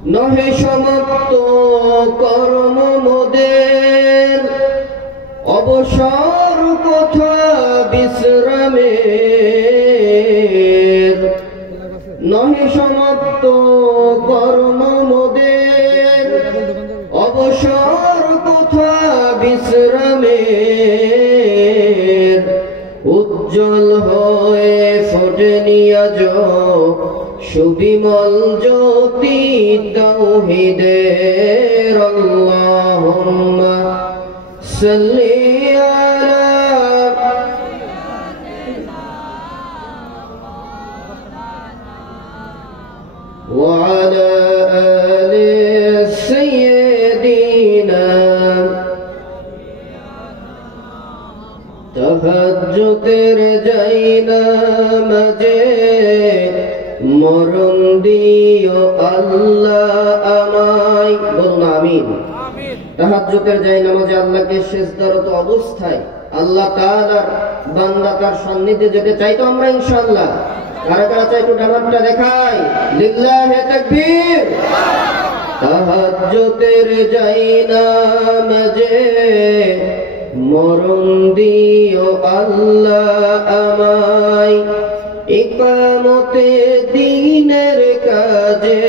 নহে সমাপ্ত কর্ম মোদের, অবসর কোথা বিশ্রামের। নহে সমাপ্ত কর্ম মোদের, অবসর কোথা বিশ্রামের। উজ্জ্বল হয়ে ফোটেনি আজ সুবিমল জ্যোতি তাওহীদের। আল্লাহুম্মা সাল্লি আলা ওয়া আলা আলি সাইয়্যিদিনা। তাহাজ্জুদের জায়নামাজে মরণ দিও আল্লাহ আমায়। বলুন আমিন। তাহাজ্জুদের জায়নামাজে আল্লাহকে সিজদারত অবস্থায় আল্লাহ তাআলার বান্দা তার সান্নিধ্যে যেতে চাই তো আমরা ইনশাআল্লাহ। কারা কারা চাই একটু ডানাটা দেখাই। লিল্লাহি তাকবীর। তাহাজ্জুদের জায়নামাজে মরণ দিও আল্লাহ আমায়। ইকামতে দ্বীনের কাজে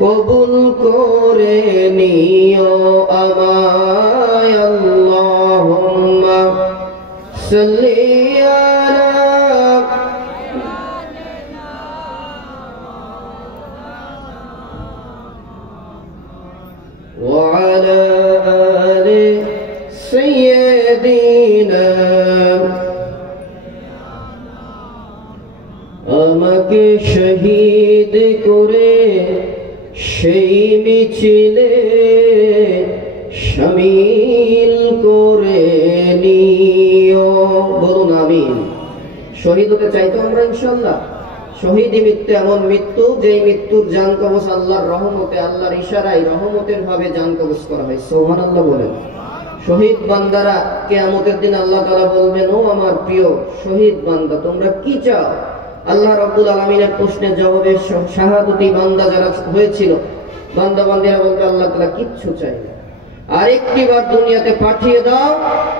কবুল করে নিও আমায়। আল্লাহুম্মা সাল্লি আলা ওয়া আলা আলি সাইয়্যিদিনা। আমাকে শহীদ করে সেই মিছিলে শামিল করে নিও। বলুন আমিন। শহীদ হতে চাইতো আমরা ইনশাআল্লাহ। শহীদ মৃত্যু এমন মৃত্যু যেই মৃত্যুর জান কবজ আল্লাহর রহমতে, আল্লাহর ইশারায় রহমতের ভাবে জান কবজ করা হয়। সুবহানাল্লাহ বলেন। শহীদ বান্দারা কিয়ামতের দিন আল্লাহ তাআলা বলবেন, ও আমার প্রিয় শহীদ বান্দা তোমরা কি চাও? আল্লাহ রাব্বুল আলামিনের প্রশ্নের জবাবে শাহাদতি বান্দা যারা হয়েছিল বান্দা বান্দিরা বলবে, আল্লাহ তাআলা কিচ্ছু চাই না, আরেকটি বার দুনিয়াতে পাঠিয়ে দাও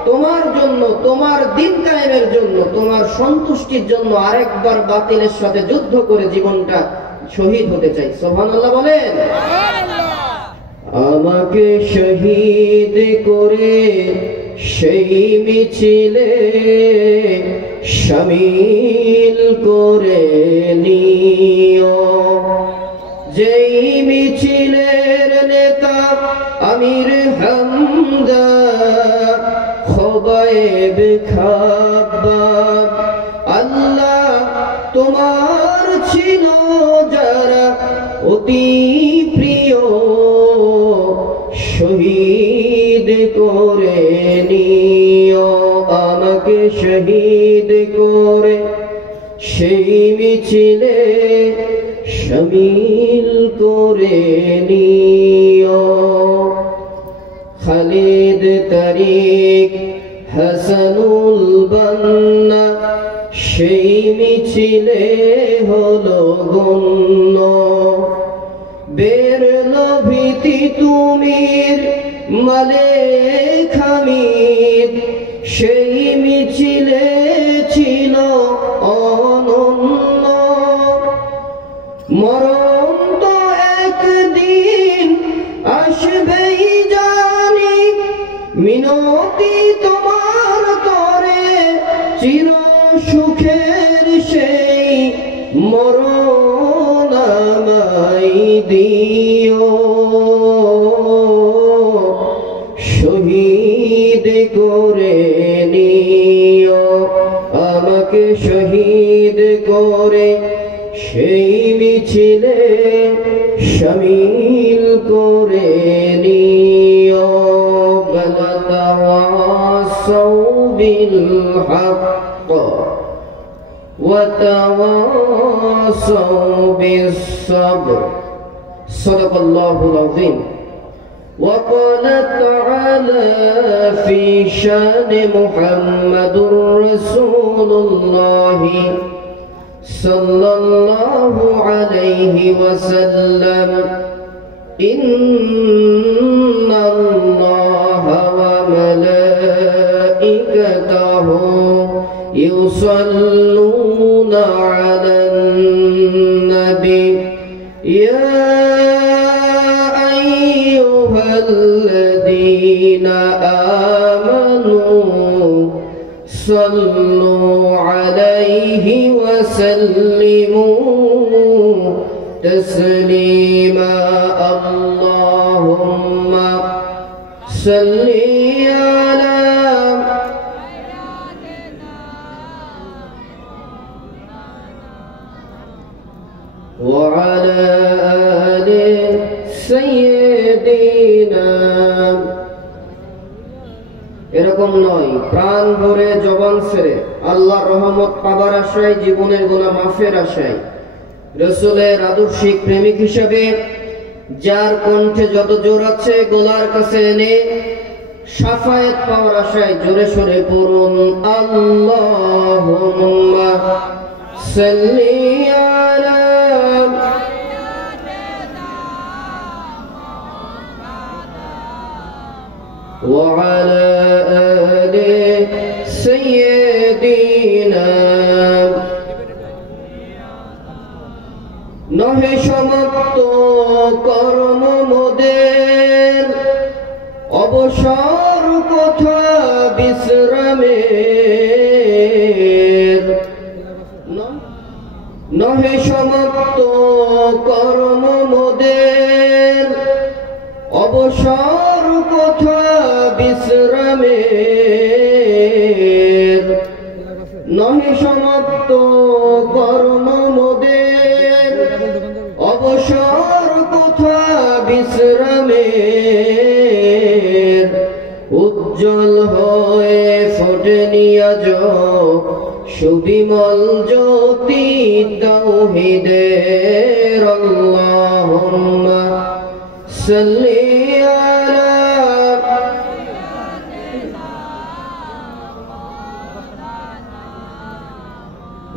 তোমার জন্য, তোমার দিন কায়েমের জন্য, তোমার সন্তুষ্টির জন্য আরেকবার বাতিলের সাথে যুদ্ধ করে জীবনটা শহীদ হতে চাই। সুবহানাল্লাহ বলেন। আমাকে শহীদ করে সেই মিছিলে শামিল করে নিও। যেই মিছিলের নেতা আমির হামজা খোবায়েব খাব্বাব। আল্লাহ তোমার ছিল যারা অতি প্রিয় শহীদ করে নিও। আমাকে শহীদ করে সেই মিছিলে শামিল করে নিও। খালিদ তারিক হাসানুল বান্না সেই মিছিলে হলো গণ্য। বেরল ভীতি তুমির মালিক হামিদ সেই মিছিলে ছিল অনন্য। মরণ তো একদিন আসবেই জানি, মিনতি তোমার তরে চির সুখের সেই মরণ আমায় দিও। শহীদ করে নিও। আমাকে শহীদ করে সেই মিছিলে শামিল করে নিও। তাওয়াসাউ বিল হক ওয়া তাওয়াসাউ বিস সাবর। সাদাকাল্লাহুল আযীম। وقال تعالى في شان محمد رسول الله صلى الله عليه وسلم ইন্নাল্লাহা ওয়া মালাইকাতাহু ইউসাল্লুনা আলান নবী ইয়া আইয়ুহাল্লাযীনা আমানু সাল্লু আলাইহি ওয়া সাল্লিমু تسليما اللهم صل على وعلى آل سيدنا এরকম নয়, প্রাণ ভরে জবান ছেড়ে আল্লাহর রহমত পাবার আশায়, জীবনের গুনাহ মাফের আশায়, রাসূলের আদর্শিক প্রেমিক হিসেবে যার কণ্ঠে যত জোর আছে গলার কাছে এনে শাফায়াত পাওয়ার আশায় জোরে সোরে পড়ুন আল্লাহুম্মা সাল্লি আলা ওয়া আলা আলি সাইয়্যিদিনা। নহে সমাপ্ত কর্ম মোদের, অবসর কোথা বিশ্রামের। নহে সমাপ্ত কর্ম মোদের, অবসর কোথা বিশ্রামের। নহে সমাপ্ত কর্ম মোদের, অবসর কোথা বিশ্রামের। উজ্জ্বল হয়ে ফোটেনি আজ সুবিমল জ্যোতি তাওহীদের। আল্লাহুম্মা সাল্লি আলা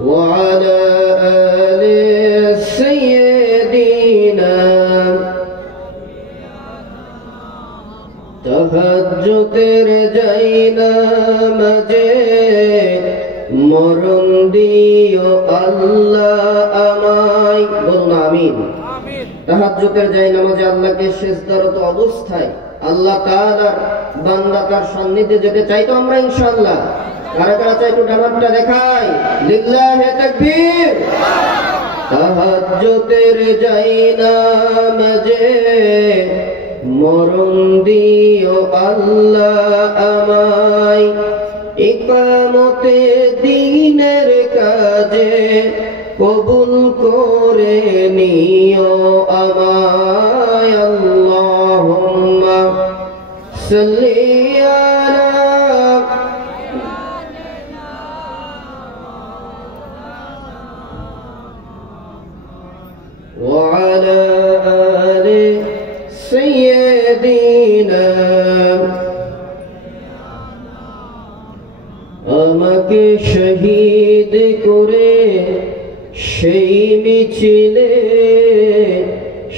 ওয়া আলা আলি সাইয়্যিদিনা। তাহাজ্জুদের জায়নামাজে মরণ দিও আল্লাহ আমায়, বলুন আমিন। তাহাজ্জুদের জায়নামাজে আল্লাহকে সিজদারত অবস্থায় আল্লাহ তাআলার বান্দা তার সান্নিধ্যে যেতে চাই তো আমরা ইনশাআল্লাহ। কারা কারা চাই একটু ডানাটা দেখাই, লিল্লাহি তাকবীর। তাহাজ্জুদের জায়নামাজে মরণ দিও আল্লাহ আমায়, ইকামতে দ্বীনের কাজে কবুল করে নিও আমায়। আল্লাহুম্মা সাল্লি আলা ওয়া আলা আলি সাইয়্যিদিনা। আমাকে শহীদ করে সেই মিছিলে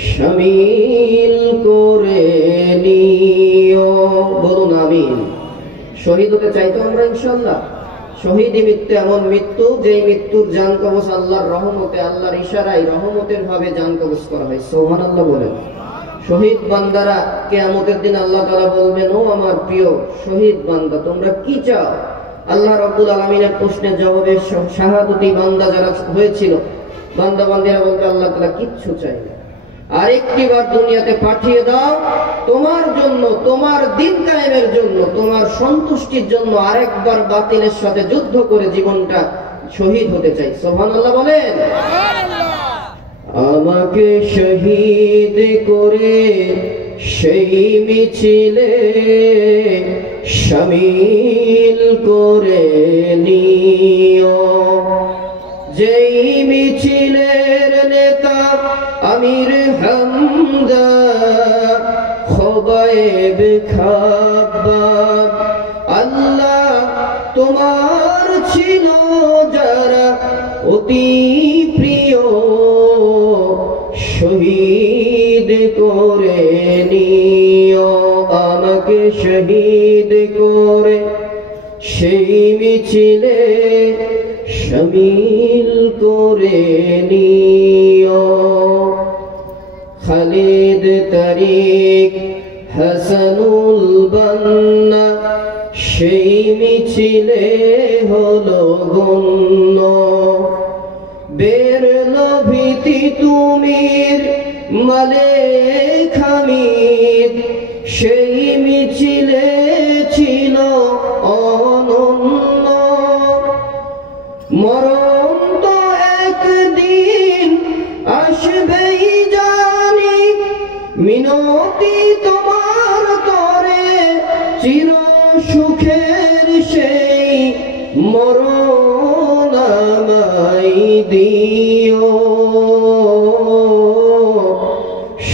শামিল করে নিও, বলুন আমিন। শহীদ হতে চাই তো আমরা ইনশাআল্লাহ। শহীদি মৃত্যু এমন মৃত্যু যেই মৃত্যুর জান কবজ আল্লাহর রহমতে, আল্লাহর ইশারায় রহমতের ভাবে জান কবজ করা হয়। সুবহানাল্লাহ বলেন। শহীদ বান্দারা কিয়ামতের দিন আল্লাহ তাআলা বলবেন, ও আমার প্রিয় শহীদ বান্দা তোমরা কি চাও? আল্লাহ রাব্বুল আলামিনের প্রশ্নের জবাবে শাহাদতি বান্দা যারা হয়েছিল, বান্দা বান্দিরা বলতে আল্লাহ তাআলা কিচ্ছু চাই না, আরেকটিবার দুনিয়াতে পাঠিয়ে দাও তোমার জন্য, তোমার দিন কায়েমের জন্য, তোমার সন্তুষ্টির জন্য আরেকবার বাতিলের সাথে যুদ্ধ করে জীবনটা শহীদ হতে চাই। সুবহানাল্লাহ বলেন। আমাকে শহীদ করে সেই মিছিলে শামিল করে নিও, যেই মিছিলের নেতা আমির হামজা খোবায়েব খাব্বাব। আল্লাহ তোমার ছিল যারা অতি প্রিয় শহীদ করে নিও, আমাকে শহীদ করে সেই মিছিলে শামিল করে নিও। খালিদ, তারিক, হাসানুল বান্না সেই মিছিলে হলো গণ্য। বেরল ভীতি তুমির, মালেক হামিদ সেই মিছিলে ছিল অনন্য। মরণ তো একদিন আসবেই জানি, মিনতি তোমার তরে চির সুখের সেই মরণ আমায় দিও।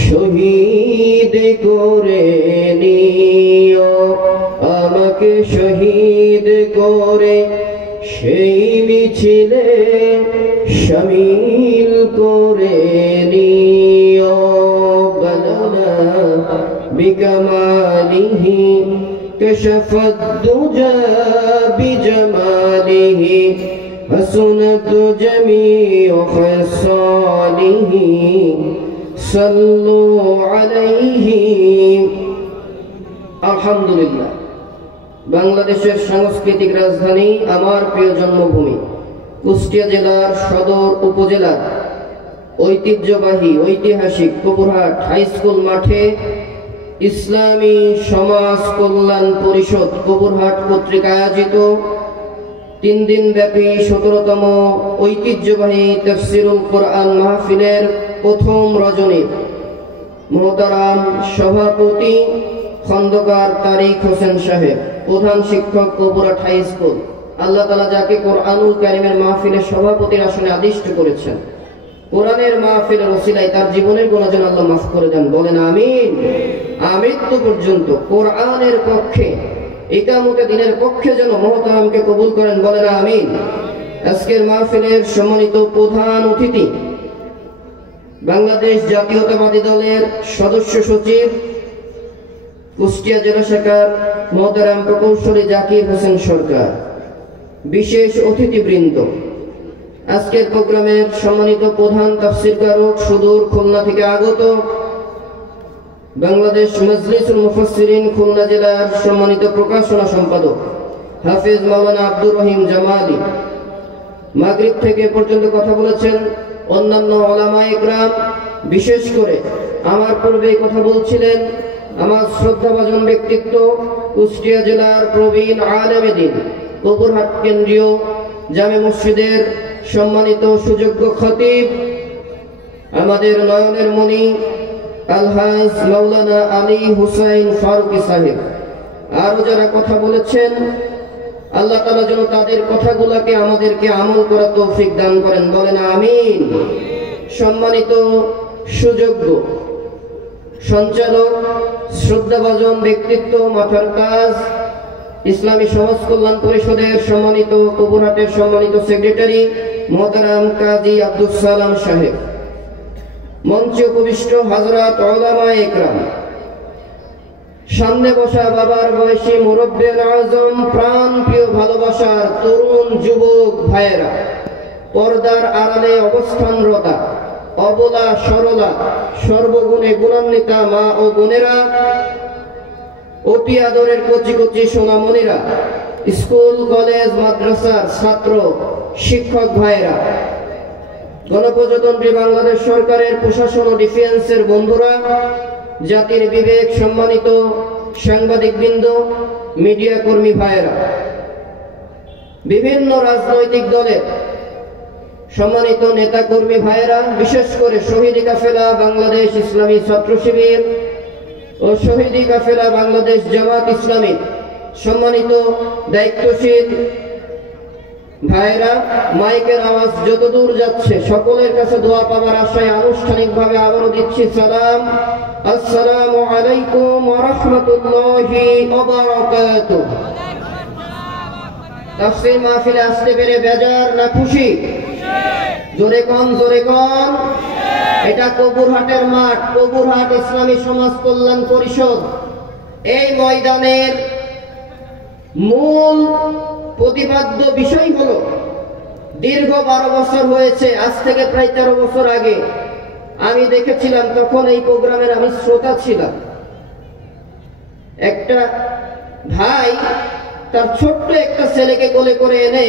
শহীদ করে নিও, আমাকে শহীদ করে সেই মিছিলে শামিল করে নিও। বলনা বিকমালিহি كشفت الدجى بجماله، حسنت جميع خصاله، صلوا عليه। আলহামদুলিল্লাহ। বাংলাদেশের সাংস্কৃতিক রাজধানী, আমার প্রিয় জন্মভূমি কুষ্টিয়া জেলার সদর উপজেলার ঐতিহ্যবাহী ঐতিহাসিক কবুরহাট হাই স্কুল মাঠে ইসলামী সমাজ কল্যাণ পরিষদ কবুরহাট কর্তৃক আয়োজিত 3 দিন ব্যাপী 17তম ঐতিহ্যবাহী তাফসীরুল কোরআন মাহফিলের প্রথম রজনী মোহতারাম সভাপতি খন্দকার তারিক হোসেন সাহেব, প্রধান শিক্ষক কবুরহাট হাই স্কুল, আল্লাহ তাআলা যাকে কোরআনুল কারীমের মাহফিলের সভাপতির আসনে আদিষ্ট করেছেন, কোরআনের মাহফিলের ওসিলায় তার জীবনের গুনাহ যেন আল্লাহ মাফ করে দেন, বলেন আমিন। আমৃত্যু পর্যন্ত কোরআনের পক্ষে, ইকামতে দ্বীনের পক্ষে যেন মুহতারামকে কবুল করেন, বলেন আমিন। আজকের মাহফিলের সম্মানিত প্রধান অতিথি বাংলাদেশ জাতীয়তাবাদী দলের সদস্য সচিব কুষ্টিয়া জেলা শাখার মুহতারাম প্রকৌশলী জাকির হোসেন সরকার, বিশেষ অতিথিবৃন্দ, আজকের প্রোগ্রামের সম্মানিত প্রধান তাফসীরকারক সুদূর খুলনা থেকে আগত বাংলাদেশ মজলিসুল মুফাসসিরিন খুলনা জেলার সম্মানিত প্রকাশনা সম্পাদক হাফেজ মাওলানা আব্দুর রহিম জামালি, মাগরিব থেকে পর্যন্ত কথা বলেছেন অন্যান্য উলামায়ে ইকরাম, বিশেষ করে আমার পূর্বে কথা বলছিলেন আমার শ্রদ্ধাভাজন ব্যক্তিত্ব কুষ্টিয়া জেলার প্রবীণ আলেমে দ্বীন কবুরহাট কেন্দ্রীয় জামে মসজিদের সম্মানিত সুযোগ্য খতিব, আমাদের নয়নের মণি আলহাজ মাওলানা আলী হুসাইন ফারুকী সাহেব, আরো যারা কথা বলেছেন, আল্লাহ তাআলা যেন তাদের কথাগুলোকে আমাদেরকে আমল করার তৌফিক দান করেন, বলেন আমিন। সম্মানিত সুযোগ্য সঞ্চালক, শ্রদ্ধাভাজন ব্যক্তিত্ব, মাথার তাজ, ইসলামী সমাজ কল্যাণ পরিষদের সম্মানিত কবুরহাটের সম্মানিত সেক্রেটারি মুহতারাম কাজী আব্দুস সালাম সাহেব, মঞ্চে উপবিষ্ট হযরত উলামায়ে ইকরাম, সামনে বসা বাবার বয়সী মুরব্বিয়ান আযম, প্রাণ প্রিয় ভালোবাসার তরুণ যুবক ভাইয়েরা, পর্দার আড়ালে অবস্থানরতা অবলা সরলা সর্বগুণে গুণান্বিতা মা ও বোনেরা, অতি আদরের কচি কচি সোনামণিরা, স্কুল কলেজ মাদ্রাসার ছাত্র শিক্ষক ভাইয়েরা, গণপ্রজাতন্ত্রী বাংলাদেশ সরকারের প্রশাসন ও ডিফেন্সের বন্ধুরা, জাতির বিবেক সম্মানিত সাংবাদিকবৃন্দ, মিডিয়া কর্মী ভাইয়েরা, বিভিন্ন রাজনৈতিক দলের সম্মানিত নেতা কর্মী ভাইয়েরা, বিশেষ করে শহীদি কাফেলা বাংলাদেশ ইসলামী ছাত্র শিবির ও শহীদি কাফেলা বাংলাদেশ জামাত ইসলামী সম্মানিত দায়িত্বশীল ভাইয়েরা, মাইকের আওয়াজ যতদূর যাচ্ছে সকলের কাছে দোয়া পাওয়ার আশায় আনুষ্ঠানিকভাবে আবারও দিচ্ছি সালাম। আসসালামু আলাইকুম ওয়া রাহমাতুল্লাহি ওয়া বারাকাতুহু। তাফসীর মাহফিলে আসতে পেরে বেজার না খুশি? জোরে কোন, জোরে কোন। এটা কবুরহাটের মাঠ, কবুরহাট ইসলামী সমাজ কল্যাণ পরিষদ। এই ময়দানের মূল প্রতিপাদ্য বিষয় হলো, দীর্ঘ 12 বছর হয়েছে, আজ থেকে প্রায় 13 বছর আগে আমি দেখেছিলাম, তখন এই প্রোগ্রামের আমি শ্রোতা ছিলাম। একটা ভাই তার ছোট্ট একটা ছেলেকে কোলে করে এনে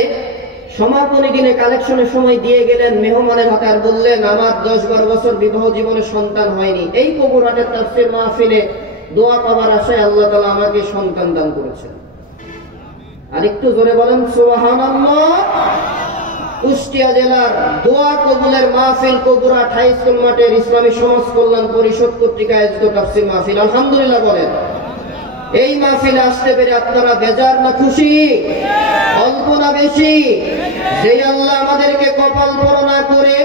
সমাপনী দিনে কালেকশনের সময় দিয়ে গেলেন মেহমানের হাতে, আর বললেন, আমার 10-12 বছর বিবাহ জীবনে সন্তান হয়নি, এই কবুরহাটের তাফসীর মাহফিলে দোয়া পাওয়ার আশায় আল্লাহ তাআলা আমাকে সন্তান দান করেছেন। আর একটু জোরে বলেন সুবহানাল্লাহ। কুষ্টিয়া জেলার দোয়া কবুলের মাহফিল কবুরহাট হাই স্কুল মাঠের ইসলামী সমাজ কল্যাণ পরিষদ কর্তৃক আয়োজিত তাফসীর মাহফিল, আলহামদুলিল্লাহ বলেন। এই মাহফিলে আসতে পেরে আপনারা বেজার না খুশি? অল্প না বেশি? যেই আল্লাহ আমাদেরকে কপাল পরা না করে,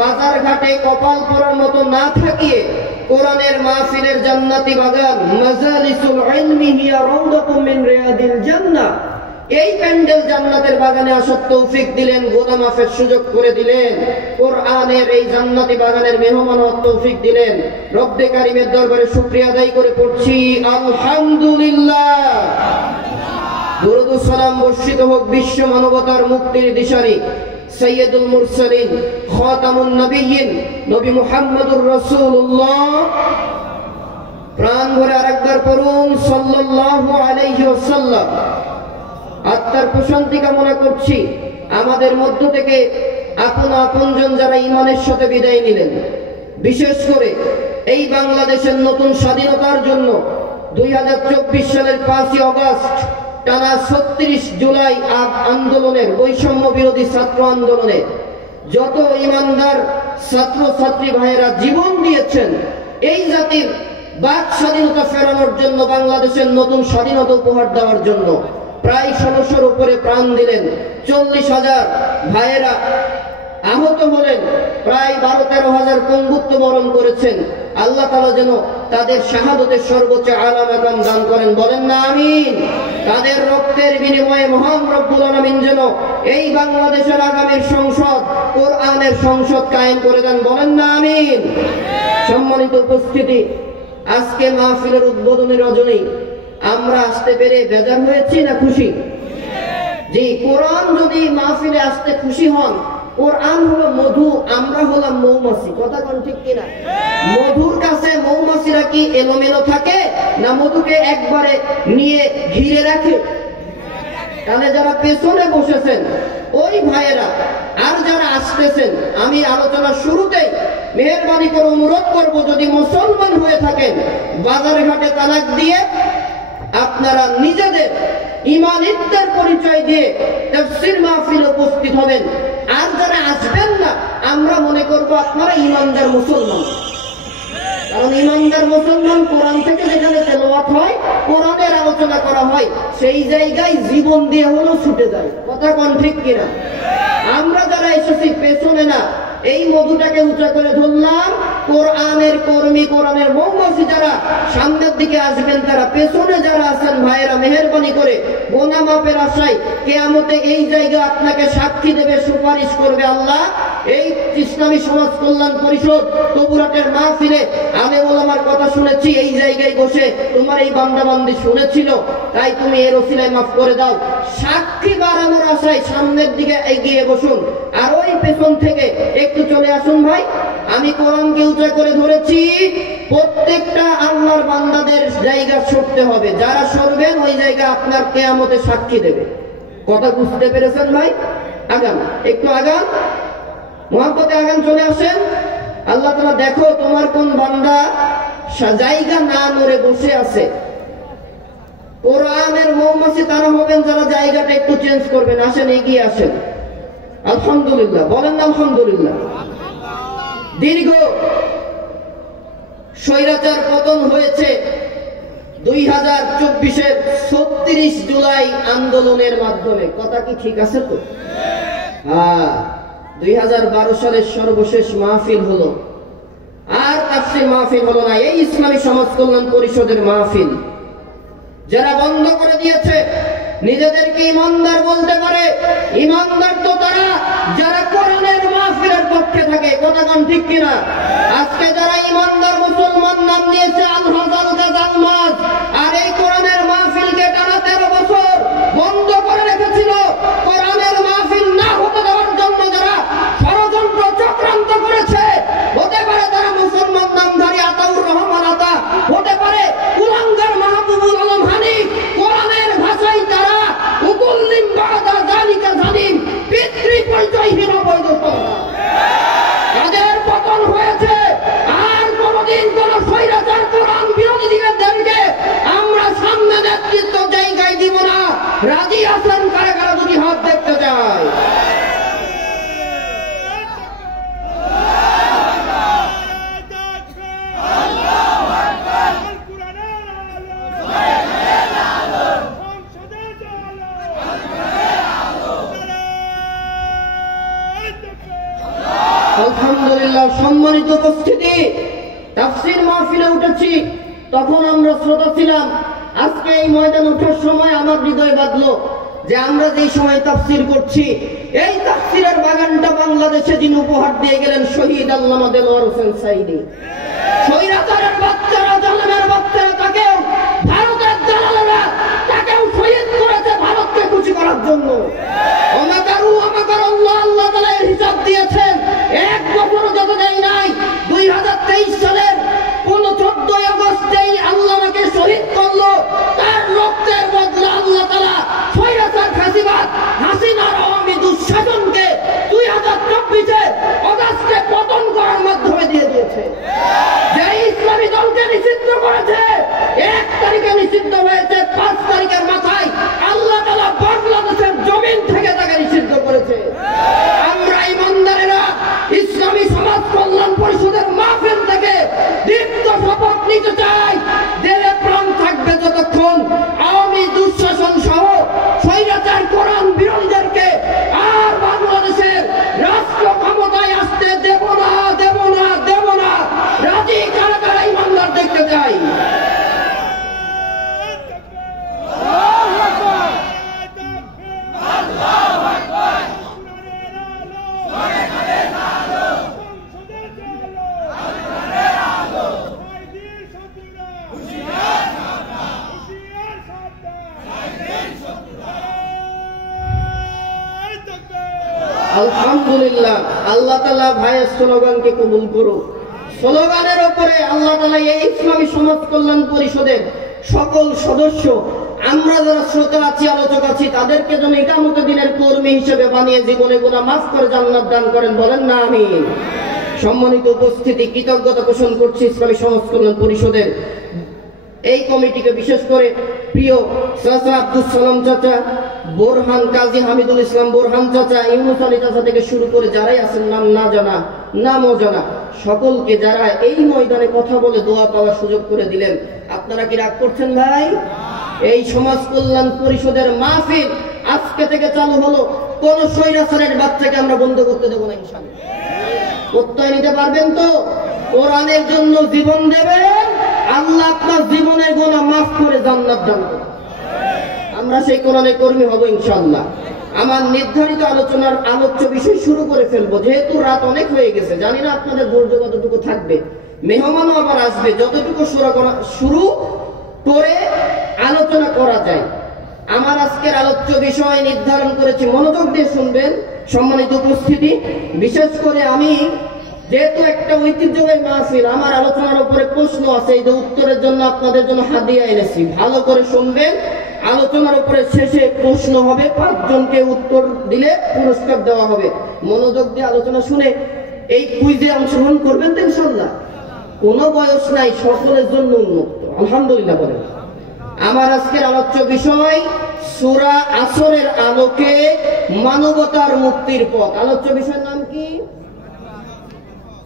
বাজার ঘাটে কপাল পরার মতো না থাকিয়ে, কোরআনের মাহফিলের জান্নাতি বাগান মাজালিসুল ইলমি হিয়া রাউদাতুম মিন রিয়াদিল জান্নাহ, এই প্যান্ডেল জান্নাতের বাগানে আসার তৌফিক দিলেন, গুনাহ মাফের সুযোগ করে দিলেন, কোরআনের এই জান্নাতি বাগানের মেহমান হওয়ার তৌফিক দিলেন। রব্বে কারীমের দরবারে শুকরিয়া আদায় করে পড়ছি আলহামদুলিল্লাহ। দরুদ ও সালাম বর্ষিত হোক বিশ্ব মানবতার মুক্তির দিশারি সাইয়্যিদুল মুরসালিন খাতামুন নবিয়্যিন নবী মুহাম্মদুর রাসূলুল্লাহ। প্রাণ ভরে আরেকবার পড়ুন সাল্লাল্লাহু আলাইহি ওয়াসাল্লাম। আত্মার প্রশান্তি কামনা করছি আমাদের মধ্য থেকে আপনজন যারা ঈমানের সাথে বিদায় নিলেন, বিশেষ করে এই বাংলাদেশের নতুন স্বাধীনতার জন্য 2024 সালের 5ই আগস্ট টানা 36 জুলাই আন্দোলনের, বৈষম্য বিরোধী ছাত্র আন্দোলনে যত ঈমানদার ছাত্র ছাত্রী ভাইয়েরা জীবন দিয়েছেন, এই জাতির বাক স্বাধীনতা ফেরানোর জন্য, বাংলাদেশের নতুন স্বাধীনতা উপহার দেওয়ার জন্য প্রায় 1600-র উপরে প্রাণ দিলেন। 40,000 ভাইয়েরা আহত হলেন, প্রায় 12-13 হাজার পঙ্গুত্ব বরণ করেছেন। আল্লাহ তাআলা যেন তাদের শাহাদতের সর্বোচ্চ আলা মাকাম দান করেন, বলেন না আমিন। তাদের রক্তের বিনিময়ে মহান রব্বুল আলামিন যেন এই বাংলাদেশের আগামীর সংসদ কোরআনের সংসদ কায়েম করে দেন, বলেন না আমিন। সম্মানিত উপস্থিতি, আজকে মাহফিলের উদ্বোধনী রজনী আমরা আসতে পেরে বেজার হয়েছি না খুশি? জি, কোরআন যদি মাহফিলে আসতে খুশি হন, কোরআন হলো মধু, আমরা হলাম মৌমাছি, কথা কোন ঠিক কিনা? মধুর কাছে মৌমাছিরা কি এলোমেলো থাকে, না মধুকে একবারে নিয়ে ঘিরে রাখে? তাহলে যারা পেছনে বসেছেন ওই ভাইয়েরা আর যারা আসতেছেন, আমি আলোচনার শুরুতেই মেহেরবানি করে অনুরোধ করব, যদি মুসলমান হয়ে থাকেন বাজার ঘাটে তালাক দিয়ে আপনারা নিজেদের ঈমানিত্বের পরিচয় দিয়ে তাফসীর মাহফিলে উপস্থিত হবেন। আর যারা আসবেন না, আমরা মনে করব আপনারা ঈমানদার মুসলমান, কারণ ঈমানদার মুসলমান কোরআন থেকে যেখানে তেলাওয়াত হয়, কোরআনের আলোচনা করা হয়, সেই জায়গায় জীবন দিয়ে হলেও ছুটে যায়, কথা কোন ঠিক কিনা? আমরা যারা এসেছি পেছনে না, এই মধুটাকে উঁচা করে ধরলাম, কোরআনের কর্মী, কোরআনের মৌমাছি যারা সামনের দিকে আসবেন, তারা পেছনে যারা আছেন ভাইয়েরা মেহেরবানি করে গুনাহ মাফের আশায় কিয়ামতে এই জায়গা আপনাকে সাক্ষী দেবে, সুপারিশ করবে আল্লাহ। এই ইসলামী সমাজ কল্যাণ পরিষদ কবুরহাটের মাহফিলে আলেম ওলামার কথা শুনেছি, এই জায়গায় বসে তোমার এই বান্দাবান্দি শুনেছিল, তাই তুমি এর ওসিলায় মাফ করে দাও। সাক্ষী বাড়ানোর আশায় সামনের দিকে এগিয়ে বসুন, আর ওই পেছন থেকে একটু চলে আসুন ভাই। আমি কোরআনকে উঁচা করে ধরেছি, প্রত্যেকটা আল্লাহর বান্দাদের জায়গা সরতে হবে, যারা সরবেন ওই জায়গা আপনার কিয়ামতে সাক্ষী দেবে। কথা বুঝতে পেরেছেন ভাই? আগান, একটু আগান, মুহাব্বতে আগান, চলে আসেন। আল্লাহ তাআলা দেখো তোমার কোন বান্দা জায়গা না নড়ে বসে আছে। কোরআনের মৌমাছি তারা হবেন যারা জায়গাটা একটু চেঞ্জ করবেন। আসেন, এগিয়ে আসেন। আলহামদুলিল্লাহ, বলেন না আলহামদুলিল্লাহ। দীর্ঘ স্বৈরাচার পতন হয়েছে 2024-এর 36 জুলাই আন্দোলনের মাধ্যমে, কথা কি ঠিক আছে তো? হ্যাঁ, 2012 সালের সর্বশেষ মাহফিল হলো, আর তাফসীর মাহফিল হলো না। এই ইসলামী সমাজ কল্যাণ পরিষদের মাহফিল যারা বন্ধ করে দিয়েছে, নিজেদেরকে ইমানদার বলতে পারে, ইমানদার তো তারা যারা কোরআনের মাহফিলের পক্ষে থাকে। কথাগণ ঠিক কিনা? আজকে যারা ইমানদার মুসলমান নাম নিয়েছে আলহাজ আলগাজ আলমাজ, আর এই কোরআনের মাহফিলকে টানা 13 বছর বন্ধ করে রেখেছিল, কোরআনের মাহফিল না হতে দেওয়ার জন্য যারা ষড়যন্ত্র চক্রান্ত করেছে, হতে পারে তারা মুসলমান নামধারী আতাউর রহমান আতা, হতে পারে কুলাঙ্গার মাহবুবুল আলম হানিফ, কোরআনের ভাষায় তারা উকুল্লিম বাদা জালিকা জালিম, পিতৃ পরিচয়হীন অবৈধ সন্তান। তাদের পতন হয়েছে। আর কোনদিন কোন স্বৈরাচার কোরআন বিরোধী দিকে আমরা সামনে নেতৃত্ব জায়গায় দিব না। রাজি আছেন কারা কারা? দুটি হাত দেখতে চাই। আলহামদুলিল্লাহ, সম্মানিত উপস্থিতি, তাফসীর মাহফিলে উঠেছি, তখন আমরা শ্রোতা ছিলাম। আজকে এই ময়দান ওঠার সময় আমার হৃদয় বাঁধলো যে আমরা যে সময় তাফসীর করছি, এই তাফসীরের বাগানটা বাংলাদেশে যিনি উপহার দিয়ে গেলেন শহীদ আল্লামা দেলোয়ার হোসেন সাঈদী। স্বৈরাচারের বাচ্চারা, জালেমের বাচ্চারা, তাকেও ভারতের দালালেরা তাকেও শহীদ করেছে ভারতকে খুশি করার জন্য। ওমাকারু ওমাকার আল্লাহ, আল্লাহ তাআলা এর হিসাব দিয়েছেন। এক বছরও যত দেয় নাই। 2023 সালের 14 আগস্টেই আল্লাহকে শহীদ করলো। তার রক্তের বদলা আল্লাহ তাআলা স্বৈরাচার ফ্যাসিবাদ হাসিনার আওয়ামী দুঃশাসনকে 2024 আগস্টে পতন করার মাধ্যমে দিয়ে দিয়েছে। যে ইসলামী দলকে নিষিদ্ধ করেছে, 1 তারিখে নিষিদ্ধ হয়েছে, 5 তারিখের মাথায় আল্লাহ তাআলা বাংলাদেশের জমিন থেকে তাকে নিষিদ্ধ করেছে। আমরা ইমানদারেরা ইসলামী সমাজ কল্যাণ পরিষদের মাহফিল থেকে দীপ্ত শপথ নিতে চাই, দেহে প্রাণ থাকবে যতক্ষণ আওয়ামী দুঃশাসন সহ স্বৈরাচার কোরআন বিরোধীদেরকে আর বাংলাদেশের রাষ্ট্র ক্ষমতায় আসতে দেব না, দেব না, দেব না। রাজি কারা কারা ইমানদার দেখতে চাই? আলহামদুলিল্লাহ, আল্লাহ তাআলা ভাইয়ের স্লোগানকে কবুল করুন। স্লোগানের উপরে আল্লাহ তাআলা এই ইসলামী সমাজ কল্যাণ পরিষদের সকল সদস্য, আমরা যারা শ্রোতা আছি, আলোচক আছি, তাদেরকে যেন ইকামতে দ্বীনের কর্মী হিসেবে বানিয়ে জীবনে গুনাহ মাফ করে জান্নাত দান করেন। বলেন না আমিন। সম্মানিত উপস্থিতি, কৃতজ্ঞতা পোষণ করছি ইসলামী সমাজ কল্যাণ পরিষদের এই কমিটিকে, বিশেষ করে প্রিয় চাচা আব্দুল সালাম চাচা, বোরহান কাজী হামিদুল ইসলাম বোরহান চাচা, ইউনুস আলী চাচা থেকে শুরু করে যারাই আছেন নাম না জানা নাম অজানা সকলকে, যারা এই ময়দানে কথা বলে দোয়া পাওয়ার সুযোগ করে দিলেন। আপনারা কি রাগ করছেন ভাই? এই সমাজ কল্যাণ পরিষদের মাহফিল আজকে থেকে চালু হলো। কোন স্বৈরাচারের বাচ্চাকে আমরা বন্ধ করতে দেব না ইনশাআল্লাহ। প্রত্যয় নিতে পারবেন তো? কোরআনের জন্য জীবন দেবেন, আল্লাহ আপনার জীবনের গুনাহ মাফ করে জান্নাত দান করবেন। আমরা সেই কোরআনের কর্মী হব ইনশাআল্লাহ। আমার নির্ধারিত আলোচনার আলোচ্য বিষয় শুরু করে ফেলবো, যেহেতু রাত অনেক হয়ে গেছে। জানি না আপনাদের ধৈর্য কতটুকু থাকবে, মেহমানও আবার আসবে। যতটুকু শুরু করে আলোচনা করা যায়। আমার আজকের আলোচ্য বিষয় নির্ধারণ করেছি, মনোযোগ দিয়ে শুনবেন সম্মানিত উপস্থিতি। বিশেষ করে আমি যেহেতু একটা ঐতিহ্যবাহী মাহফিল, আমার আলোচনার উপরে প্রশ্ন আছে, এই যে উত্তরের জন্য আপনাদের জন্য হাদিয়া এনেছি। ভালো করে শুনবেন। আলোচনার উপরে শেষে প্রশ্ন হবে, 5 জনকে উত্তর দিলে পুরস্কার দেওয়া হবে। মনোযোগ দিয়ে আলোচনা শুনে এই কুইজে অংশগ্রহণ করবেন তো ইনশাআল্লাহ। কোনো বয়স নাই, সকলের জন্য উন্মুক্ত। আলহামদুলিল্লাহ বলেন। আমার আজকের আলোচ্য বিষয় সূরা আসরের আলোকে মানবতার মুক্তির পথ। আলোচ্য বিষয়ের নাম কি?